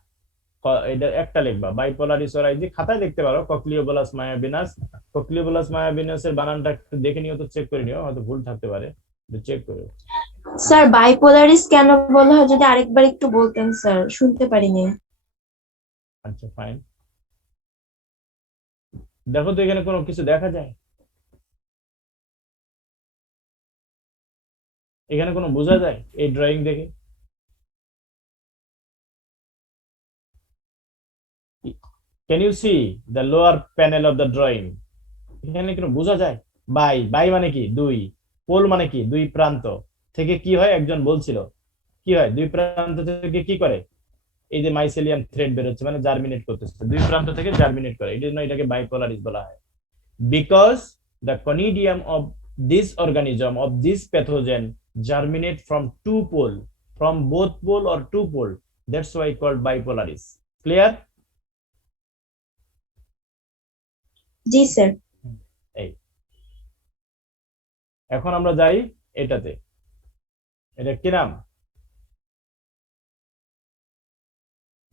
এটা একটা লিখবা, বাইপোলারিস ওরাইজি। খাতায় লিখতে পারো ককলিওবোলাস মায়াবিনাস। ককলিওবোলাস মায়াবিনাসের বানানটা একটু দেখে নিও, তো চেক করে নিও, হয়তো ভুল থাকতে পারে, চেক করো। স্যার বাইপোলারিস কেন বলা হয় যদি আরেকবার একটু বলতেন স্যার, শুনতে পারিনি। আচ্ছা ফাইন। দেখো তো এখানে কোনো কিছু দেখা যায়? এখানে কোনো বোঝা যায় এই ড্রয়িং দেখে? Can you see the lower panel of the drawing? এখানে কোনো বোঝা যায়? বাই মানে কি? দুই। পোল মানে কি? দুই প্রান্ত থেকে কি হয়, একজন বলছিল কি হয়, দুই প্রান্ত থেকে কি করে, এই যে মাইসেলিয়াম থ্রেড বের হচ্ছে, মানে জার্মিনেট করতেছে, দুই প্রান্ত থেকে জার্মিনেট করে, এই জন্য এটাকে বাইপোলারিস বলা হয়। Because the conidium of this organism of this pathogen germinate from two pole, from both pole or two pole, that's why called bipolaris. Clear? জি স্যার। এই এখন আমরা যাই এটাতে, এটা কি নাম?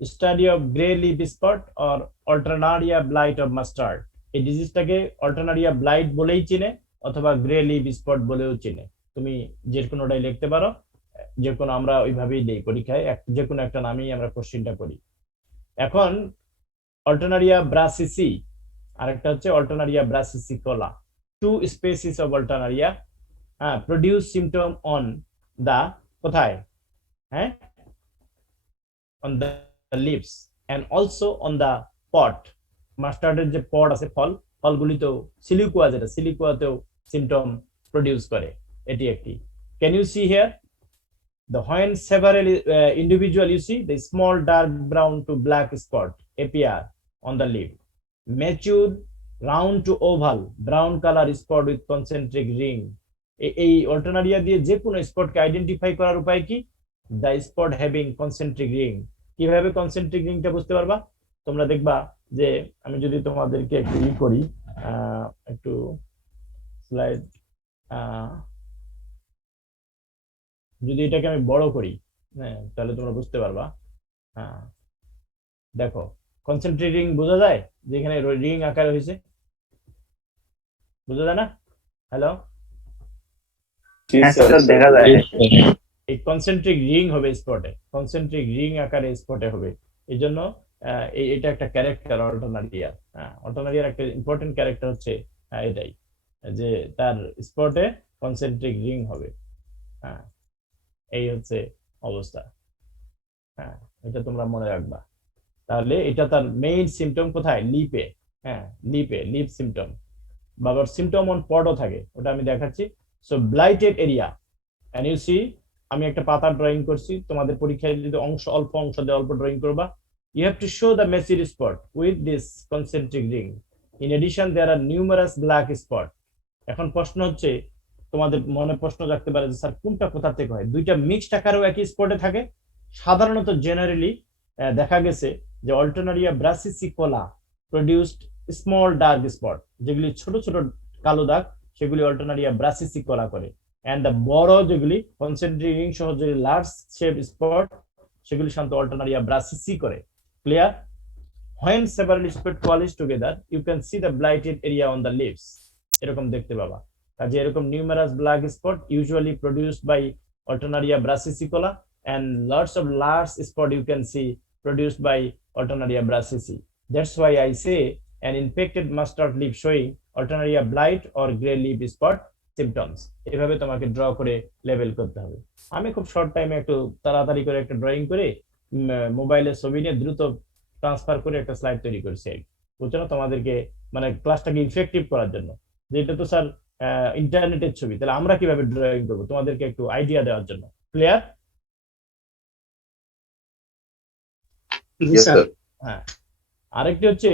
Study of grey leaf spot or Alternaria blight of mustard. এই ডিজিজটাকে অল্টারনারিয়া ব্লাইট বলেই চিনে, অথবা গ্রে লিভ স্পট বলেও চিনে, তুমি যে কোনোটাই লিখতে পারো। যে কোনো, আমরা ওইভাবেই দেই পরীক্ষায়, যে কোনো একটা নামেই আমরা কোশ্চেনটা করি। এখন অল্টারনারিয়া ব্রাসিসি, আরেকটা হচ্ছে Alternaria brassicicola. Two species of Alternaria produce symptom on the, কোথায়? হ্যাঁ, on the leaves and also on the pod. মাস্টার্ডের যে পট আছে, ফলগুলিতেও, সিলিকুয়া, যেটা সিলিকুয়াতেও সিমটম প্রডিউস করে। এটি একটি। Can you see here? The when several individual, you see the small dark brown to black spot appear on the leaf. Mature round to oval brown color spot with concentric ring. এই Alternaria দিয়ে যে কোনো স্পটকে identify করার উপায় কি? The spot having concentric ring. কিভাবে concentric রিংটা বুঝতে পারবা? তোমরা দেখবা যে আমি যদি তোমাদেরকে একটু করি, একটু স্লাইড, যদি এটাকে আমি বড় করি, হ্যাঁ, তাহলে তোমরা বুঝতে পারবা। হ্যাঁ, দেখো কনসেন্ট্রিক রিং বোঝা যায় যে এখানে রিং আকারে হয়েছে, বোঝা যায় না? হ্যালো, দেখা যায়। এই কনসেন্ট্রিক রিং হবে স্পটে, কনসেন্ট্রিক রিং আকারে স্পটে হবে। এই জন্য এটা একটা ক্যারেক্টার অল্টারনারিয়ার। অল্টারনারিয়ার একটা ইম্পর্টেন্ট ক্যারেক্টার হচ্ছে এটাই, যে তার স্পটে কনসেন্ট্রিক রিং হবে। হ্যাঁ, এই হচ্ছে অবস্থা। হ্যাঁ, এটা তোমরা মনে রাখবা। তাহলে এটা তার মেইন সিমটম কোথায়? লিপে। হ্যাঁ, লিপে, লিপ সিমটম। বাবার সিমটম অন পটও থাকে, ওটা আমি দেখাচ্ছি। So blighted area, and you see, আমি একটা পাতা ড্রয়িং করছি, তোমাদের পরীক্ষায় যদি অল্প অংশ দিয়ে অল্প ড্রয়িং করবা। You have to show the messy spot with this concentric ring. In addition there are numerous black spot. এখন প্রশ্ন হচ্ছে, তোমাদের মনে প্রশ্ন রাখতে পারে যে স্যার কোনটা কোথা থেকে হয়? দুইটা মিক্সড আকারেও একই স্পটে থাকে। সাধারণত জেনারেলি দেখা গেছে যে Alternaria ব্রাসিসিকোলা produced small dark spot, যেগুলি ছোট ছোট কালো দাগ, সেগুলি অল্টারনারিয়া ব্রাসিসিকোলা করে। এন্ড দ্য বড় যেগুলি কনসেন্ট্রিক রিং সহ যে লার্জ শেপ স্পট, সেগুলি সাধারণত অল্টারনারিয়া ব্রাসিসি করে। Clear? When several spot coalesce together, you can see the blighted area on the leaves. এরকম দেখতে পাবা। কাজে এরকম numerous black spot usually produced by Alternaria brassicicola, and lots of large spot you can see produced by Alternaria brassici. That's why I say an infected mustard leaf showing Alternaria blight or gray leaf spot symptoms. এভাবে তোমাকে draw করে label করতে হবে। আমি খুব short টাইমে একটু তাড়াতাড়ি করে একটা ড্রয়িং করে মোবাইলের ছবি নিয়ে দ্রুত ট্রান্সফার করে একটা স্লাইড তৈরি করছি, বুঝছো না? তোমাদেরকে মানে ক্লাসটাকে ইফেক্টিভ করার জন্য। যেটা তো স্যার ইন্টারনেটের ছবি, তাহলে আমরা কিভাবে ড্রয়িং করবো তোমাদেরকে একটু আইডিয়া দেওয়ার জন্য। ক্লিয়ার? হ্যাঁ, আরেকটি হচ্ছে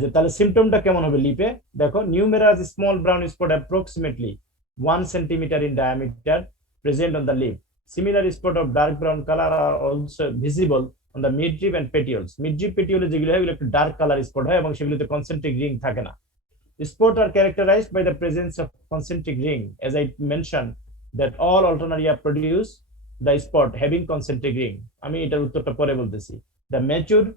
যে তাহলে সিমটমটা কেমন হবে লিপে? দেখো, numerous small brown spot approximately 1 centimeter in diameter present on the leaf. Similar spot of dark brown color are also visible on the midrib and petioles. Midrib petiole যেগুলো হয়, এগুলো একটু ডার্ক কালার স্পট হয় এবং সেগুলোতে concentric ring থাকে না। Spot are characterized by the presence of concentric ring. As I mentioned that all Alternaria produce the spot having concentric ring. আমি এটার উত্তরটা পরে বলতেছি। The mature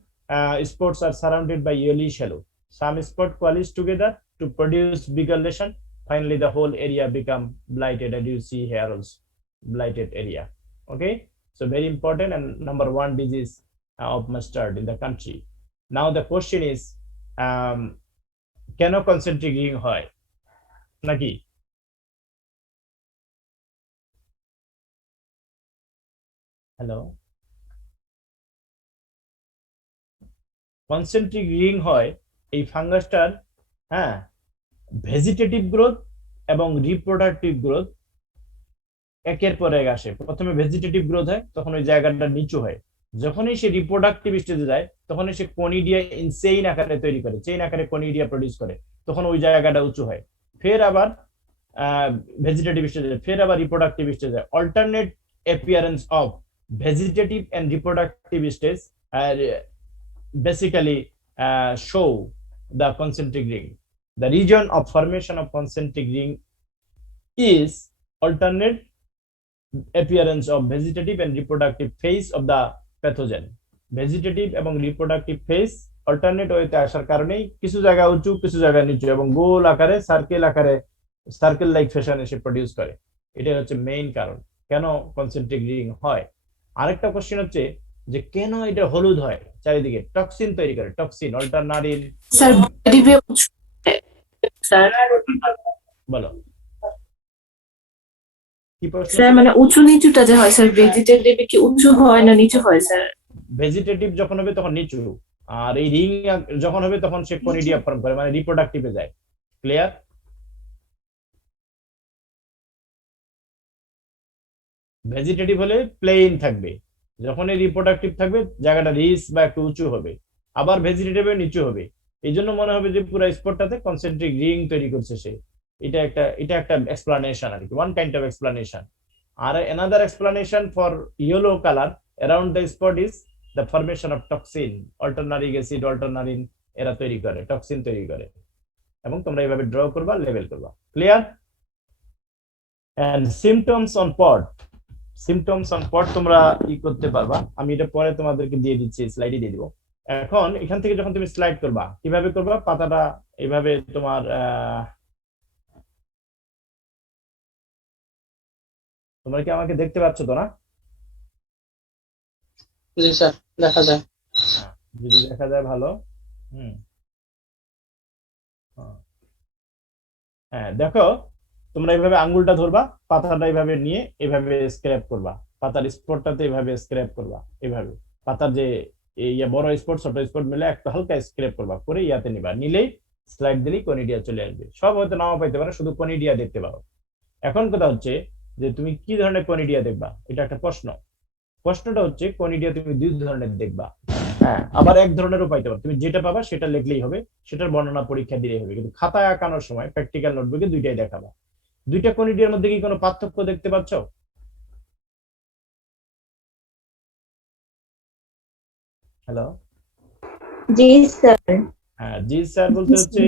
spots are surrounded by yellowish halo. Some spot coalesce together to produce bigger lesion. Finally, the whole area become blighted, as you see here also, blighted area. Okay, so very important and number 1 disease of mustard in the country. Now the question is, কেন concentric ring হয় নাকি? Hello, concentric ring হয় এই ফাঙ্গাসটার, হ্যাঁ, vegetative growth এবং reproductive growth একের পর এক আসে। প্রথমে ভেজিটেটিভ গ্রোথ হয়, তখন ওই জায়গাটা নিচু হয়। যখনই সে রিপ্রোডাক্টিভ স্টেজে যায়, তখনই সে কনিডিয়া ইনচেইন আকারে তৈরি করে, চেইন আকারে কনিডিয়া প্রডিউস করে, তখন ওই জায়গাটা উঁচু হয়। ফের আবার ভেজিটেটিভ স্টেজে, ফের আবার রিপ্রোডাক্টিভ স্টেজে। Alternate appearance of vegetative and reproductive stage basically show the concentric ring. The region of formation of concentric ring is alternate appearance of vegetative and reproductive phase of the pathogen. Vegetative এবং reproductive phase alternate ওয়েতে আসার কারণেই কিছু জায়গা উঁচু, কিছু জায়গা নিচু এবং গোল আকারে সার্কেল লাইক ফ্যাশন এসে প্রডিউস করে। এটাই হচ্ছে মেইন কারণ কেন কনসেন্ট্রিক রিং হয়। আরেকটা কোশ্চেন হচ্ছে যে কেন এটা হলুদ হয় চারিদিকে? টক্সিন তৈরি করে, টক্সিন, অল্টারনারিন। স্যার বলো কি প্রশ্ন? স্যার মানে উঁচু নিচুটা যে হয় স্যার, ভেজিটেটিভ কি উঁচু হয় না নিচু হয় স্যার? ভেজিটেটিভ যখন হবে তখন নিচু, আর এই রিং যখন হবে তখন সে কনিডিয়া ফর্ম করে, মানে রিপ্রোডাক্টিভে যায়। ক্লিয়ার? ভেজিটেটিভ হলে প্লেন থাকবে, যখনই রিপ্রোডাক্টিভ থাকবে জায়গাটা রিচ বা একটু উঁচু হবে, আবার ভেজিটেটিভে নিচু হবে। এই জন্য মনে হবে যে পুরো স্পটটাতে কনসেন্ট্রিক রিং তৈরি করছে সে। এটা একটা এক্সপ্লানেশন আর কি, ওয়ান কাইন্ড অফ এক্সপ্লানেশন। আর another explanation for yellow color around the spot is the formation of toxin, alternaric acid, alternarin এরা তৈরি করে, টক্সিন তৈরি করে। এবং তোমরা এইভাবে ড্র করবা, লেবেল করবা। Clear? And symptoms on pod, symptoms on pod তোমরা ই করতে পারবা, আমি এটা পরে তোমাদেরকে দিয়ে দিচ্ছি, স্লাইডে দিয়ে দিব। এখন এখান থেকে যখন তুমি স্লাইড করবা, কিভাবে করবা? পাতাটা এইভাবে তোমার তোমরা কি আমাকে দেখতে পাচ্ছ তো না? জি স্যার, দেখা যায়। যদি দেখা যায় ভালো। হুম, হ্যাঁ দেখো, তোমরা এইভাবে আঙ্গুলটা ধরবা, পাতাটা এইভাবে নিয়ে এভাবে স্ক্র্যাপ করবা, পাতার স্পটটাতে এভাবে স্ক্র্যাপ করবা, এভাবে পাতার যে ইয়া বড় স্পট ছোট স্পট মিলে একটা হালকা স্ক্র্যাপ করবা, করে ইয়াতে নিবা, নিলেই স্লাইড দিলেই কনিডিয়া চলে আসবে। সব হয়তো নাও পাইতে পারো, শুধু কনিডিয়া দেখতে পারো। এখন কথা হচ্ছে যে তুমি কি ধরনের কনিডিয়া দেখবা, এটা একটা প্রশ্ন। প্রশ্নটা হচ্ছে কনিডিয়া তুমি দুই ধরনের দেখবা, হ্যাঁ আবার এক ধরনেরও পাইতে পারো। তুমি যেটা পাবা সেটা লিখলেই হবে, সেটার বর্ণনা পরীক্ষা দিলেই হবে, কিন্তু খাতায় আঁকানোর সময় প্র্যাকটিক্যাল নোটবুকে দুইটাই দেখাবা। দুইটা কনিডিয়ার মধ্যে কি কোনো পার্থক্য দেখতে পাচ্ছ? হ্যালো? জি স্যার। হ্যাঁ জি স্যার বলতে হচ্ছে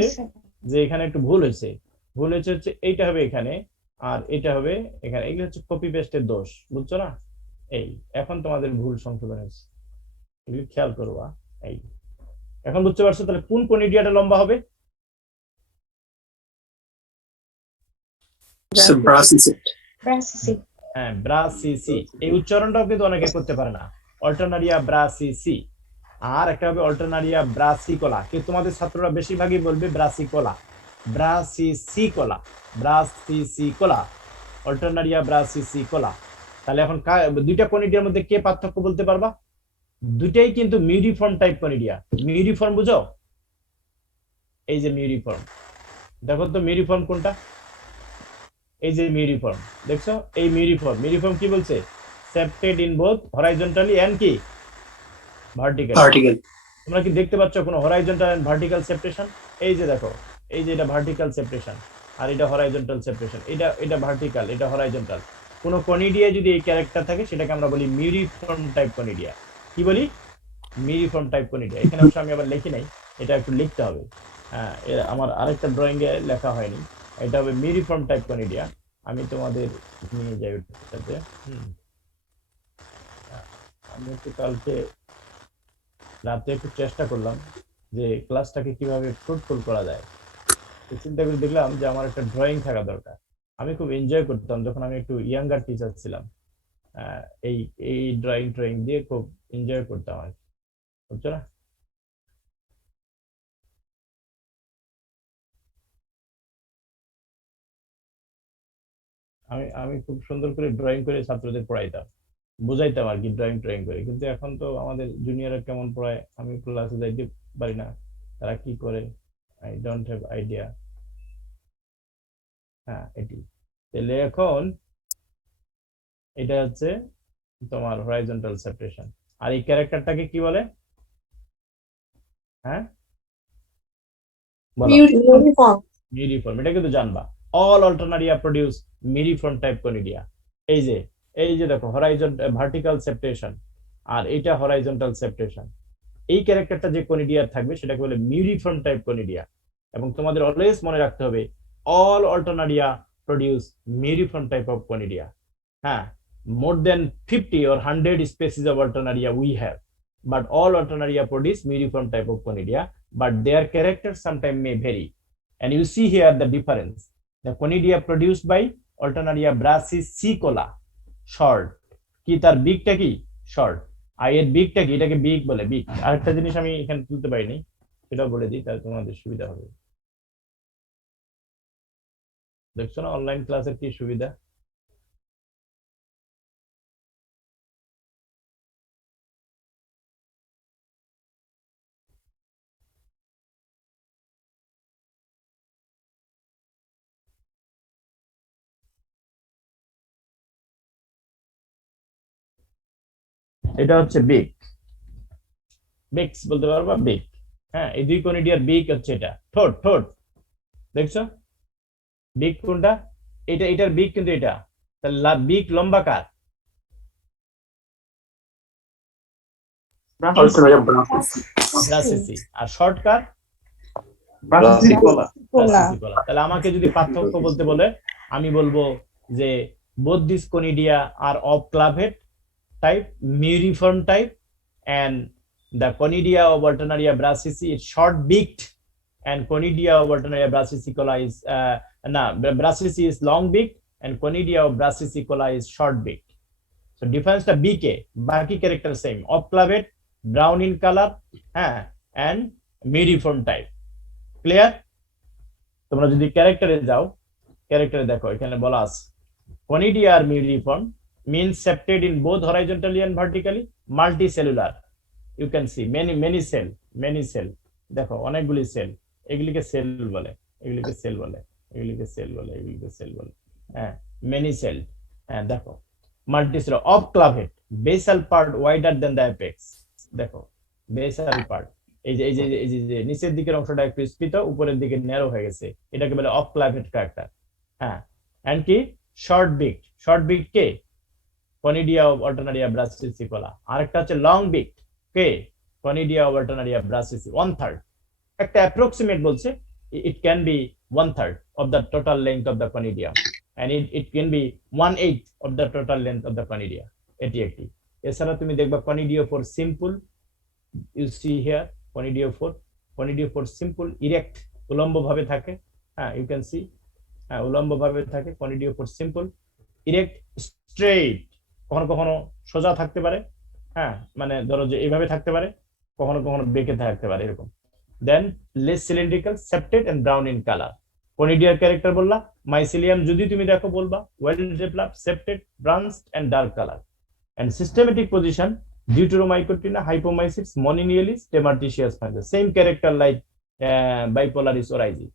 যে এখানে একটু ভুল হয়েছে। ভুল হয়েছে হচ্ছে এইটা হবে এখানে, আর এটা হবে এখানে। এগুলো হচ্ছে কপি পেস্টের দোষ, বুঝছো না? এই এখন তোমাদের ভুল সংশোধন হয়েছে, এগুলো খেয়াল করবা। এই এখন বুঝতে পারছো তাহলে কোন কনিডিয়াটা লম্বা হবে? হ্যাঁ ব্রাসিসি, এই উচ্চারণটাও কিন্তু অনেকে করতে পারে না, অল্টারনারিয়া ব্রাসিসি। আর একটা হবে অল্টারনারিয়া ব্রাসিকোলা, কি তোমাদের ছাত্ররা বেশিরভাগই বলবে ব্রাসিকোলা, ব্রাসিসিকোলা, ব্রাসিসিকোলা, অল্টারনারিয়া ব্রাসিসিকোলা। তাহলে এখন দুইটা কনিডিয়ার মধ্যে কে পার্থক্য বলতে পারবা? দুইটাই কিন্তু মিউরিফর্ম টাইপ কনিডিয়া। মিউরিফর্ম বুঝো? এই যে মিউরিফর্ম, দেখো তো মিউরিফর্ম কোনটা? এই যে মিউরিফর্ম, দেখছো? এই মিউরিফর্ম, মিউরিফর্ম কি বলছে? সেপ্টেড ইন বোথ হরাইজন্টালি এন্ড কি ভার্টিক্যাল। তোমরা কি দেখতে পাচ্ছ কোনো হরাইজন্টাল এন্ড ভার্টিক্যাল সেপারেশন? এই যে দেখো, এই যে এটা ভার্টিক্যাল সেপারেশন, আর এটা হরাইজন্টাল সেপারেশন, এটা ভার্টিক্যাল, এটা হরাইজন্টাল। কোনো কনিডিয়া যদি এই ক্যারেক্টার থাকে সেটাকে আমরা বলি মিউরিফর্ম টাইপ কনিডিয়া। কি বলি? মিউরিফর্ম টাইপ কনিডিয়া। এখানে অবশ্য আমি আবার লিখি নাই, এটা একটু লিখতে হবে। হ্যাঁ, আমার আরেকটা ড্রয়িং এ লেখা হয়নি। এটা হবে মিউরিফর্ম টাইপ কনিডিয়া। আমি তোমাদের নিয়ে যাই ওটাতে। আমি একটু কালকে রাতে একটু চেষ্টা করলাম যে ক্লাসটাকে কিভাবে ফ্রুটফুল করা যায়। চিন্তা করে দেখলাম যে আমার একটা ড্রয়িং থাকা দরকার। আমি খুব এনজয় করতাম যখন আমি একটু ইয়াঙ্গার টিচার ছিলাম, এই এই ড্রয়িং ট্রয়িং দিয়ে খুব এনজয় করতাম আর কি, বুঝছো না? আমি আমি খুব সুন্দর করে ড্রয়িং করে ছাত্রদের পড়াইতাম, বুঝাইতাম আর কি, ড্রয়িং ট্রয়িং করে। কিন্তু এখন তো আমাদের জুনিয়ররা কেমন পড়ায় আমি ক্লাসে যাইতে পারি না, তারা কি করে আই ডোন্ট হ্যাভ আইডিয়া। হ্যাঁ এটি, তাহলে এখন এটা হচ্ছে তোমার হরাইজন্টাল সেপারেশন। আর এই ক্যারেক্টারটাকে কি বলে? হ্যাঁ বলো। মিউরিফর্ম, এটা কিন্তু জানবা। All Alternaria produce muriform type conidia. এই যে, এই যে দেখো হরাইজন ভার্টিক্যাল সেপারেশন, আর এটা হরাইজন্টাল সেপারেশন। এই ক্যারেক্টারটা যে কনিডিয়ার থাকবে সেটাকে বলে মিউরিফর্ম টাইপ কনিডিয়া। এবং তোমাদের অলওয়েজ মনে রাখতে হবে all Alternaria produce muriform type of conidia. হ্যাঁ, more than 50 or 100 species of Alternaria we have, but all Alternaria produce miriform type of conidia, but their characters sometimes may vary. And you see here the difference. The conidia produced by Alternaria brassicicola, short. কি তার বিগটা কি? Short. আর এর বিগটা কি? এটাকে big বলে, big. আরেকটা জিনিস আমি এখানে তুলতে পারিনি, সেটাও বলে দিই তাহলে তোমাদের সুবিধা হবে। দেখছো না অনলাইন ক্লাসের কি সুবিধা? এটা হচ্ছে বিগ, বিক্স বলতে পারবা, বিগ। হ্যাঁ, এই দুই কনিডিয়ার বিগ হচ্ছে এটা, ঠোঁট ঠোঁট, দেখছো বিগ কোনটা? এটা, এটার বিগ কিন্তু এটা, তাহলে বিগ লম্বা কার? ব্রাসিসি। আর শর্ট কার? ব্রাসিসি কলা। ব্রাসিসি কলা। তাহলে আমাকে যদি পার্থক্য বলতে বলে আমি বলবো যে both these conidia are of clavet type, muriform type, and the conidia of Alternaria brassici is short beaked, and conidia of Alternaria brassicicola is brassici is long beaked, and conidia of brassicicola is short beaked. So difference the BK, baki character same, of clavet, brown in color, and muriform type. Clear? তোমরা যদি ক্যারেক্টারে যাও, ক্যারেক্টারে দেখো এখানে বলা আছে conidia are muriform, means septate in both horizontally and vertically, multicellular. You can see many cell, দেখো অনেকগুলি sell, এগুলিকে সেল বলে, এগুলিকে সেল বলে, এগুলিকে সেল বলে, এগুলিকে সেল বলে। হ্যাঁ, মেনি সেল। হ্যাঁ, দেখো multicell of clavate, basal part wider than the apex. দেখো বেসাল পার্ট, এই যে এই যে এই যে নিচের দিকের অংশটা একটু স্ফীত, উপরের দিকে ন্যারো হয়ে গেছে, এটাকে বলে অফ ক্লাভেট ক্যারেক্টার। হ্যাঁ, এন্ড কি শর্ট বিক, শর্ট বিক কে? Conidia of Alternaria brassicicola. আরেকটা হচ্ছে লং বিক কে? Conidia of Alternaria brassicae. 1/3, একটা অ্যাপ্রক্সিমেট বলছে, it can be 1/3 of the total length of the conidia, and it can be 1/8 of the total length of the conidia. এটি একটি। এছাড়া তুমি দেখবা conidiophore simple, you see here conidiophore simple erect, উলম্ব ভাবে থাকে। হ্যাঁ, you can see, হ্যাঁ উলম্ব ভাবে থাকে conidiophore simple erect straight, কখনো কখনো সোজা থাকতে পারে। হ্যাঁ, মানে ধরো যে এইভাবে থাকতে পারে, কখনো কখনো বেঁকে থাকতে পারে, এরকম। Then less cylindrical, septed and brown in colour. কনিডিয়ার ক্যারেক্টার বললা, মাইসিলিয়াম যদি তুমি দেখো বলবা well developed, septed, branched and dark colour. And systematic position Deuteromycotina, hypomycetes, monilialis, temartitious fungus. Same character like Bipolaris oryzae.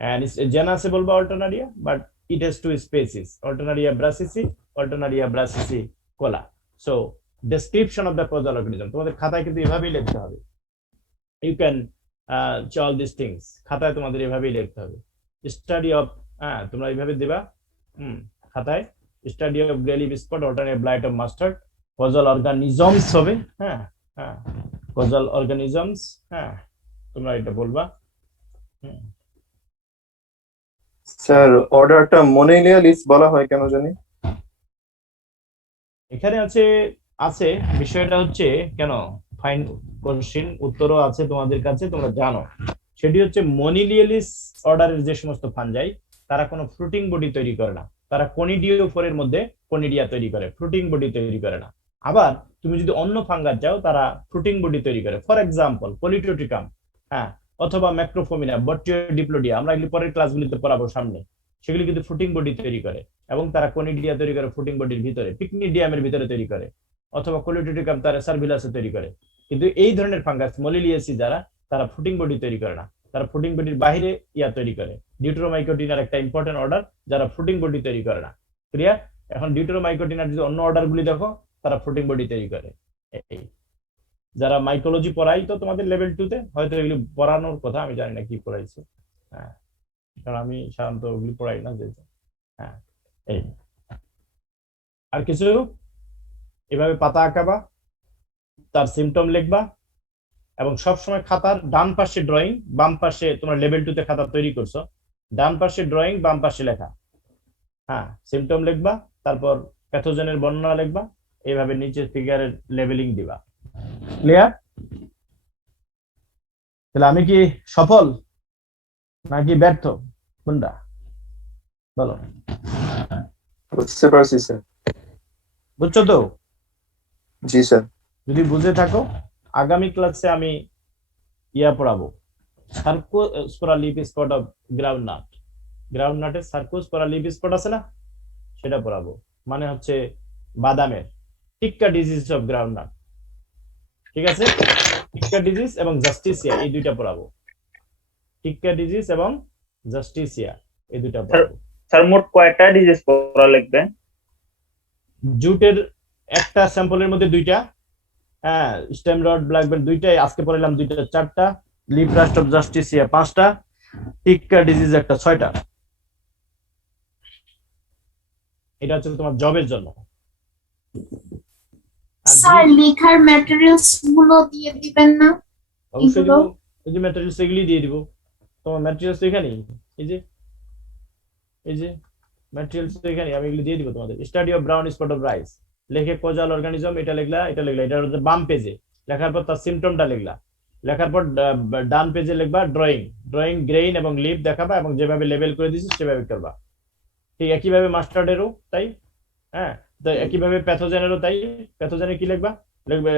And it's a genus বলবা Alternaria, but it has two species, Alternaria brassici, Alternaria brassicicola. So description of the causal organism তোমাদের খাতায় কিন্তু এভাবেই লিখতে হবে। You can all these things খাতায় তোমাদের এভাবেই লিখতে হবে। স্টাডি অফ, তোমরা এইভাবে দিবা খাতায়, study of grey leaf spot, alternate blight of mustard, causal organisms হবে। হ্যাঁ, causal organisms, তোমরা এটা বলবা। স্যার অর্ডারটা মনিলিয়ালিস বলা হয় কেন জানি? এখানে আছে বিষয়টা হচ্ছে কেন, ফাইন কোশ্চেন, উত্তরও আছে তোমাদের কাছে, তোমরা জানো। সেটি হচ্ছে মনিলিয়ালিস অর্ডারের যে সমস্ত ফানজাই, তারা কোনো ফ্রুটিং বডি তৈরি করে না, তারা কনিডিওফোরের মধ্যে কনিডিয়া তৈরি করে, ফ্রুটিং বডি তৈরি করে না। আবার তুমি যদি অন্য ফাঙ্গাস যাও, তারা ফ্রুটিং বডি তৈরি করে, ফর এক্সাম্পল পলিটোটিকাম, অথবা ম্যাক্রোফোমিনা, বট্রিওডিপ্লোডিয়া, আমরা এগুলি পরের ক্লাসগুলিতে পড়াবো সামনে। সেগুলি কিন্তু ফ্রুটিং বডি তৈরি করে, এবং তারা কনিডিয়া তৈরি করে ফ্রুটিং বডির ভিতরে, পিকনিডিয়ামের ভিতরে তৈরি করে, অথবা কোলিটোটিকাম তারা সার্ভিলাসে তৈরি করে। কিন্তু এই ধরনের ফাঙ্গাস মলিলিয়াসি যারা, তারা ফ্রুটিং বডি তৈরি করে না, তারা ফ্রুটিং বডির বাইরে তৈরি করে। ডিউটেরোমাইকোটিনার একটা ইম্পর্টেন্ট অর্ডার, যারা ফ্রুটিং বডি তৈরি করে না। ক্লিয়ার? এখন ডিউটেরোমাইকোটিনার যদি অন্য অর্ডার গুলি দেখো, তারা ফ্রুটিং বডি তৈরি করে। যারা মাইকোলজি পড়াই তো তোমাদের লেভেল 2 তে, হয়তো এগুলি পড়ানোর কথা, আমি জানি না কি পড়াইছে। কারণ আমি সাধারণত ওগুলি পড়াই না, যেহেতু। এই আর কিছু এভাবে পাতা আঁকাবা, তার সিমটম লিখবা, এবং সবসময় খাতার ডান পাশে ড্রয়িং, বাম পাশে, তোমরা লেভেল 2 তে খাতা তৈরি করছো, ডান পাশে ড্রয়িং, বাম পাশে লেখা। সিমটম লিখবা, তারপর প্যাথোজেনের বর্ণনা লিখবা, এইভাবে নিচে ফিগারের লেবেলিং দিবা। ক্লিয়ার? তাহলে আমি কি সফল নাকি ব্যর্থ, কোনটা বলো? বুঝতে পারছি স্যার। বুঝছো তো? জি স্যার। যদি বুঝে থাকো, আগামী ক্লাসে আমি পড়াবো, Cercospora leaf spot of groundnut. গ্রাউন্ডনাটের সার্কোস্পোরা লিফ স্পট আছে না, সেটা পড়াবো। মানে হচ্ছে বাদামের টিক্কা ডিজিজ অফ গ্রাউন্ডনাট। ঠিক আছে? টিক্কা ডিজিজ এবং জাস্টিসিয়া, এই দুইটা পড়াবো। টিক্কা ডিজিজ এবং জাস্টিসিয়া, এই দুইটা পড়াবো। স্যার মোট কয়টা ডিজিজ পড়া লাগবে? জুটের একটা স্যাম্পলের মধ্যে 2টা, হ্যাঁ, স্টেম রড ব্ল্যাকবেল দুইটাই আজকে পড়াইলাম, দুইটা 4টা, লিপ রাস্ট অফ জাস্টিসিয়া 5টা, টিক্কা ডিজিজ একটা 6টা। এটা হচ্ছে তোমার জবের জন্য। স্যার লেখার ম্যাটেরিয়ালস গুলো দিয়ে দিবেন না? অবশ্যই দিব, এই যে ম্যাটেরিয়ালস এগুলি দিয়ে দিব। তোমার ম্যাটেরিয়ালস এখানেই, এই যে ম্যাটেরিয়ালস এখানে আমি এগুলি দিয়ে দিব তোমাদের। Study of brown spot of rice, লেখে কোজাল অর্গানিজম, এটা লিখলা, এটা হচ্ছে বাম পেজে লেখার পর তার সিমটমটা লিখলা, লেখার পর ডান পেজে লিখবা ড্রয়িং গ্রেইন এবং লিভ দেখাবা এবং যেভাবে লেবেল করে দিয়েছি সেভাবে করবা। ঠিক একইভাবে মাস্টার্ডেরও তাই। হ্যাঁ, তো একইভাবে প্যাথোজেনেরও তাই। প্যাথোজেনে কি লিখবা? লিখবে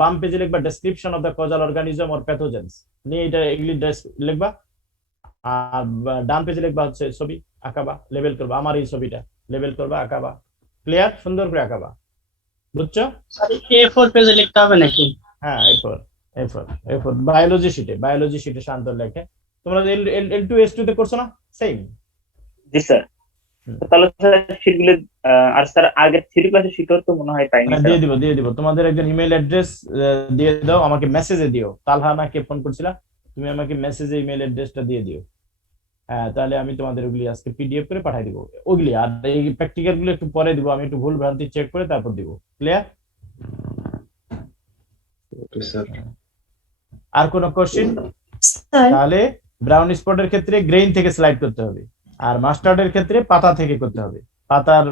বাম পেজে লিখবা description of the causal organism or pathogens, নিয়ে এটা এগুলি লিখবা। আর ডান পেজে লিখবা হচ্ছে ছবি আঁকাবা, লেবেল করবা, আমার এই ছবিটা লেবেল করবা, আঁকাবা, ক্লিয়ার, সুন্দর করে আঁকাবা, বুঝছো? A4 পেজে লিখতে হবে নাকি? হ্যাঁ, A4 বায়োলজি শিটে শান্ত লেখে। তোমরা L2S2 তে করছো না সেম? জি স্যার। তাহলে স্যার শীটগুলো আর স্যার আগের থিওরি ক্লাসে শিটও তো মনে হয় পাইনি স্যার। দিয়ে দিব তোমাদের একজন ইমেল অ্যাড্রেস দিয়ে দাও, আমাকে মেসেজে দিও। তালহানাকে ফোন করছিলা, তুমি আমাকে মেসেজে ইমেল অ্যাড্রেসটা দিয়ে দিও। হ্যাঁ, তাহলে আমি তোমাদের ওগুলি আজকে পিডিএফ করে পাঠিয়ে দিব ওগুলি, আর এই প্র্যাকটিক্যাল গুলো একটু পরে দিব, আমি একটু ভুল ভ্রান্তি চেক করে তারপর দিব। ক্লিয়ার? Okay sir. আর কোন কোশ্চেন? তাহলে ব্রাউন স্পটের ক্ষেত্রে গ্রেইন থেকে স্লাইড করতে হবে, আর মাস্টার্ডের ক্ষেত্রে পাতা থেকে করতে হবে। পাতার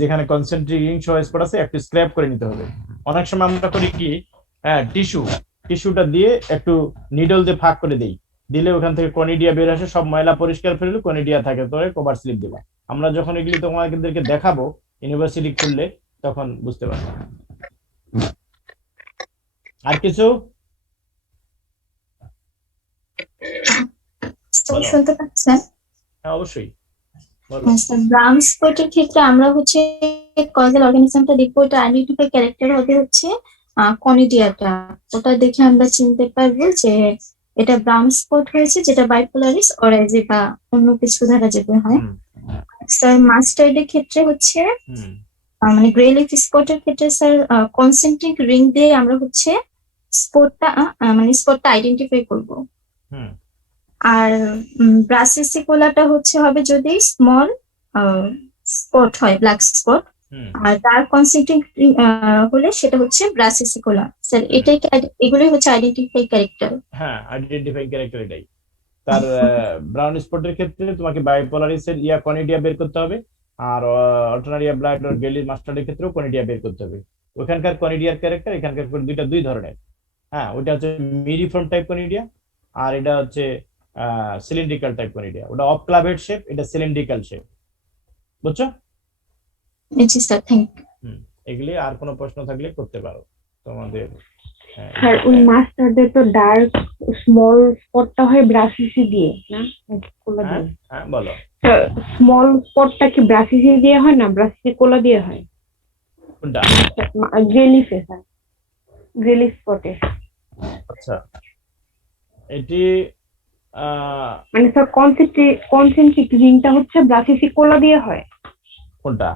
যেখানে কনসেন্ট্রিক রিং সহ স্পট আছে একটু স্ক্র্যাপ করে নিতে হবে। অনেক সময় আমরা করি কি, হ্যাঁ, টিস্যুটা দিয়ে একটু নিডল দিয়ে ফাঁক করে দেই, দিলে ওখান থেকে কনিডিয়া বের আসে, সব ময়লা পরিষ্কার ফেললে কনিডিয়া থাকে, তোরে কভার স্লিপ দিবা। আমরা যখন এগুলি তোমাদেরকে দেখাবো ইউনিভার্সিটি খুললে তখন বুঝতে পারবে। আর কিছু শুনতে পাচ্ছেন? হ্যাঁ, অবশ্যই বলো। ব্রাউন স্পটের ক্ষেত্রে আমরা হচ্ছে কজাল অর্গানিজমটা দেখবো, এটা আইডেন্টিফাই ক্যারেক্টার হবে হচ্ছে কনিডিয়াটা। ওটা দেখে আমরা চিনতে পারবো যে এটা ব্রাউন স্পট হয়েছে, যেটা বাইপোলারিস অরাইজে বা অন্য কিছু দ্বারা যেতে হয়। স্যার মাস্টার্ডের ক্ষেত্রে হচ্ছে মানে গ্রে লিফ স্পটের ক্ষেত্রে স্যার কনসেন্ট্রিক রিং দিয়ে আমরা হচ্ছে স্পটটা আইডেন্টিফাই করব। আর ব্রাসিসিকোলাটা হচ্ছে হবে যদি স্মল স্পট হয়, ব্ল্যাক স্পট, আর ডার্ক কনসেন্ট্রিক হলে সেটা হচ্ছে ব্রাসিসিকোলা। স্যার এগুলোই হচ্ছে আইডেন্টিফাই ক্যারেক্টার। হ্যাঁ, আইডেন্টিফাই ক্যারেক্টার এটাই। তার ব্রাউন স্পটের ক্ষেত্রে তোমাকে বাইপোলারিসের কনিডিয়া বের করতে হবে, আর অল্টারনারিয়া ব্লাইট আর গেলি মাস্টার্ডের ক্ষেত্রেও কনিডিয়া বের করতে হবে। ওখানকার কনিডিয়ার ক্যারেক্টার এখানকার দুই ধরনের। হ্যাঁ, ওইটা হচ্ছে মিরিফর্ম টাইপ কনিডিয়া, আর এটা হচ্ছে সিলিন্ড্রিক্যাল টাইপ কনিডিয়া। ওটা অফ ক্লাভেড শেপ, এটা সিলিন্ড্রিক্যাল শেপ, বুঝছো? জি স্যার, থ্যাংক ইউ। এগুলি আর কোনো প্রশ্ন থাকলে করতে পারো তোমাদের। স্যার ওই মাস্টারদের তো ডার্ক স্মল স্পটটা হয় ব্রাসিসি দিয়ে না? কোলা দিয়ে? হ্যাঁ, বলো। স্মল স্পটটা কি ব্রাসিসি দিয়ে হয় না ব্রাসিসি কোলা দিয়ে হয়? কোনটা? গ্রেলিফে স্যার, গ্রেলিফ স্পটে। আচ্ছা, এটি মানে স্যার কনসেন্ট্রিক রিংটা হচ্ছে ব্রাসিসি কোলা দিয়ে হয়। কোনটা?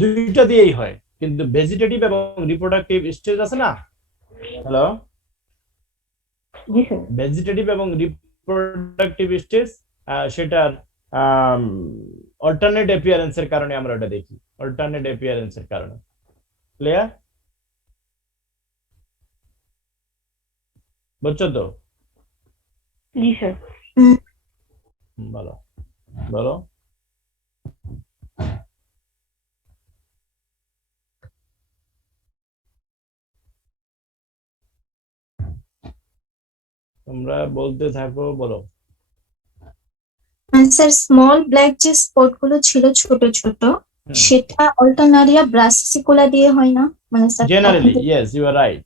দুইটা দিয়েই হয়, কিন্তু ভেজিটেটিভ এবং রিপ্রোডাক্টিভ স্টেজ আছে না? হ্যালো, জি স্যার। ভেজিটেটিভ এবং রিপ্রোডাক্টিভ স্টেজ সেটার অল্টারনেট অ্যাপিয়ারেন্সের কারণে আমরা ওটা দেখি, অল্টারনেট অ্যাপিয়ারেন্সের কারণে। ক্লিয়ার? বুঝছো তো? জি স্যার। বলো বলো। তোমরা বলতে থাকো, বলো। স্যার স্মল ব্ল্যাক যে স্পট গুলো ছিল ছোট ছোট, সেটা অল্টারনারিয়া ব্রাসিসিকোলা দিয়ে হয় না? মানে sir generally yes, you are right.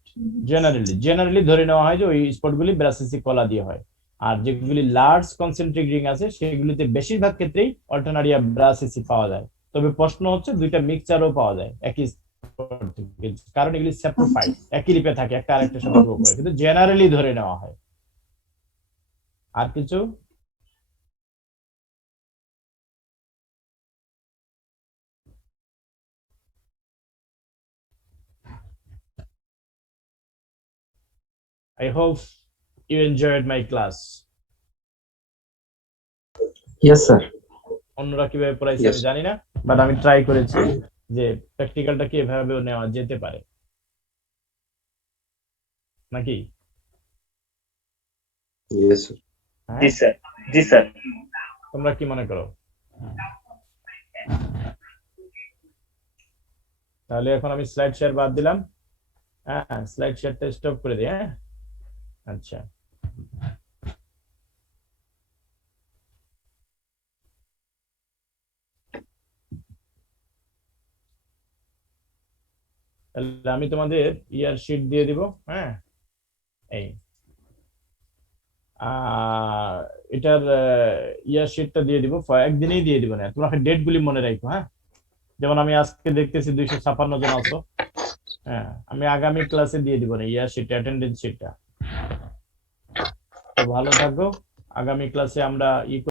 Generally ধরে নেওয়া হয় যে ওই স্পটগুলি ব্রাসিসিকোলা দিয়ে হয়, আর যেগুলি লার্জ কনসেন্ট্রিক রিং আছে সেগুলিতে বেশিরভাগ ক্ষেত্রেই অল্টারনারিয়া ব্রাসিসি পাওয়া যায়। তবে প্রশ্ন হচ্ছে দুইটা মিক্সচারও পাওয়া যায় একই spot থেকে, কারণ এগুলি স্যাপ্রোফাইট, একই লিপে থাকে, একটা আরেকটার সাথে গ্রো করে, কিন্তু জেনারেলি ধরে নেওয়া হয়। আর কিছু? I hope you enjoyed my class. Yes sir. অন্যরা কিভাবে পড়াইছে আমি জানি না, বাট আমি ট্রাই করেছি যে প্র্যাকটিক্যালটা কি এভাবেও নেওয়া যেতে পারে নাকি। হ্যাঁ? জি স্যার, জি স্যার। তোমরা কি মনে করো? তাহলে এখন আমি স্লাইড শেয়ার বাদ দিলাম। হ্যাঁ, স্লাইড শেয়ারটা স্টপ করে দিই। হ্যাঁ, আচ্ছা। তাহলে আমি তোমাদের ইয়ার শিট দিয়ে দিব। হ্যাঁ, এই এটার ইয়ার শিটটা দিয়ে দিব, একদিনেই দিয়ে দিব না, তোমরা ডেট গুলি মনে রাখো। হ্যাঁ, যেমন আমি আজকে দেখতেছি 256 জন আছো। হ্যাঁ, আমি আগামী ক্লাসে দিয়ে দিব না ইয়ার শিট, অ্যাটেন্ডেন্স শিটটা। তো ভালো থাকো, আগামী ক্লাসে আমরা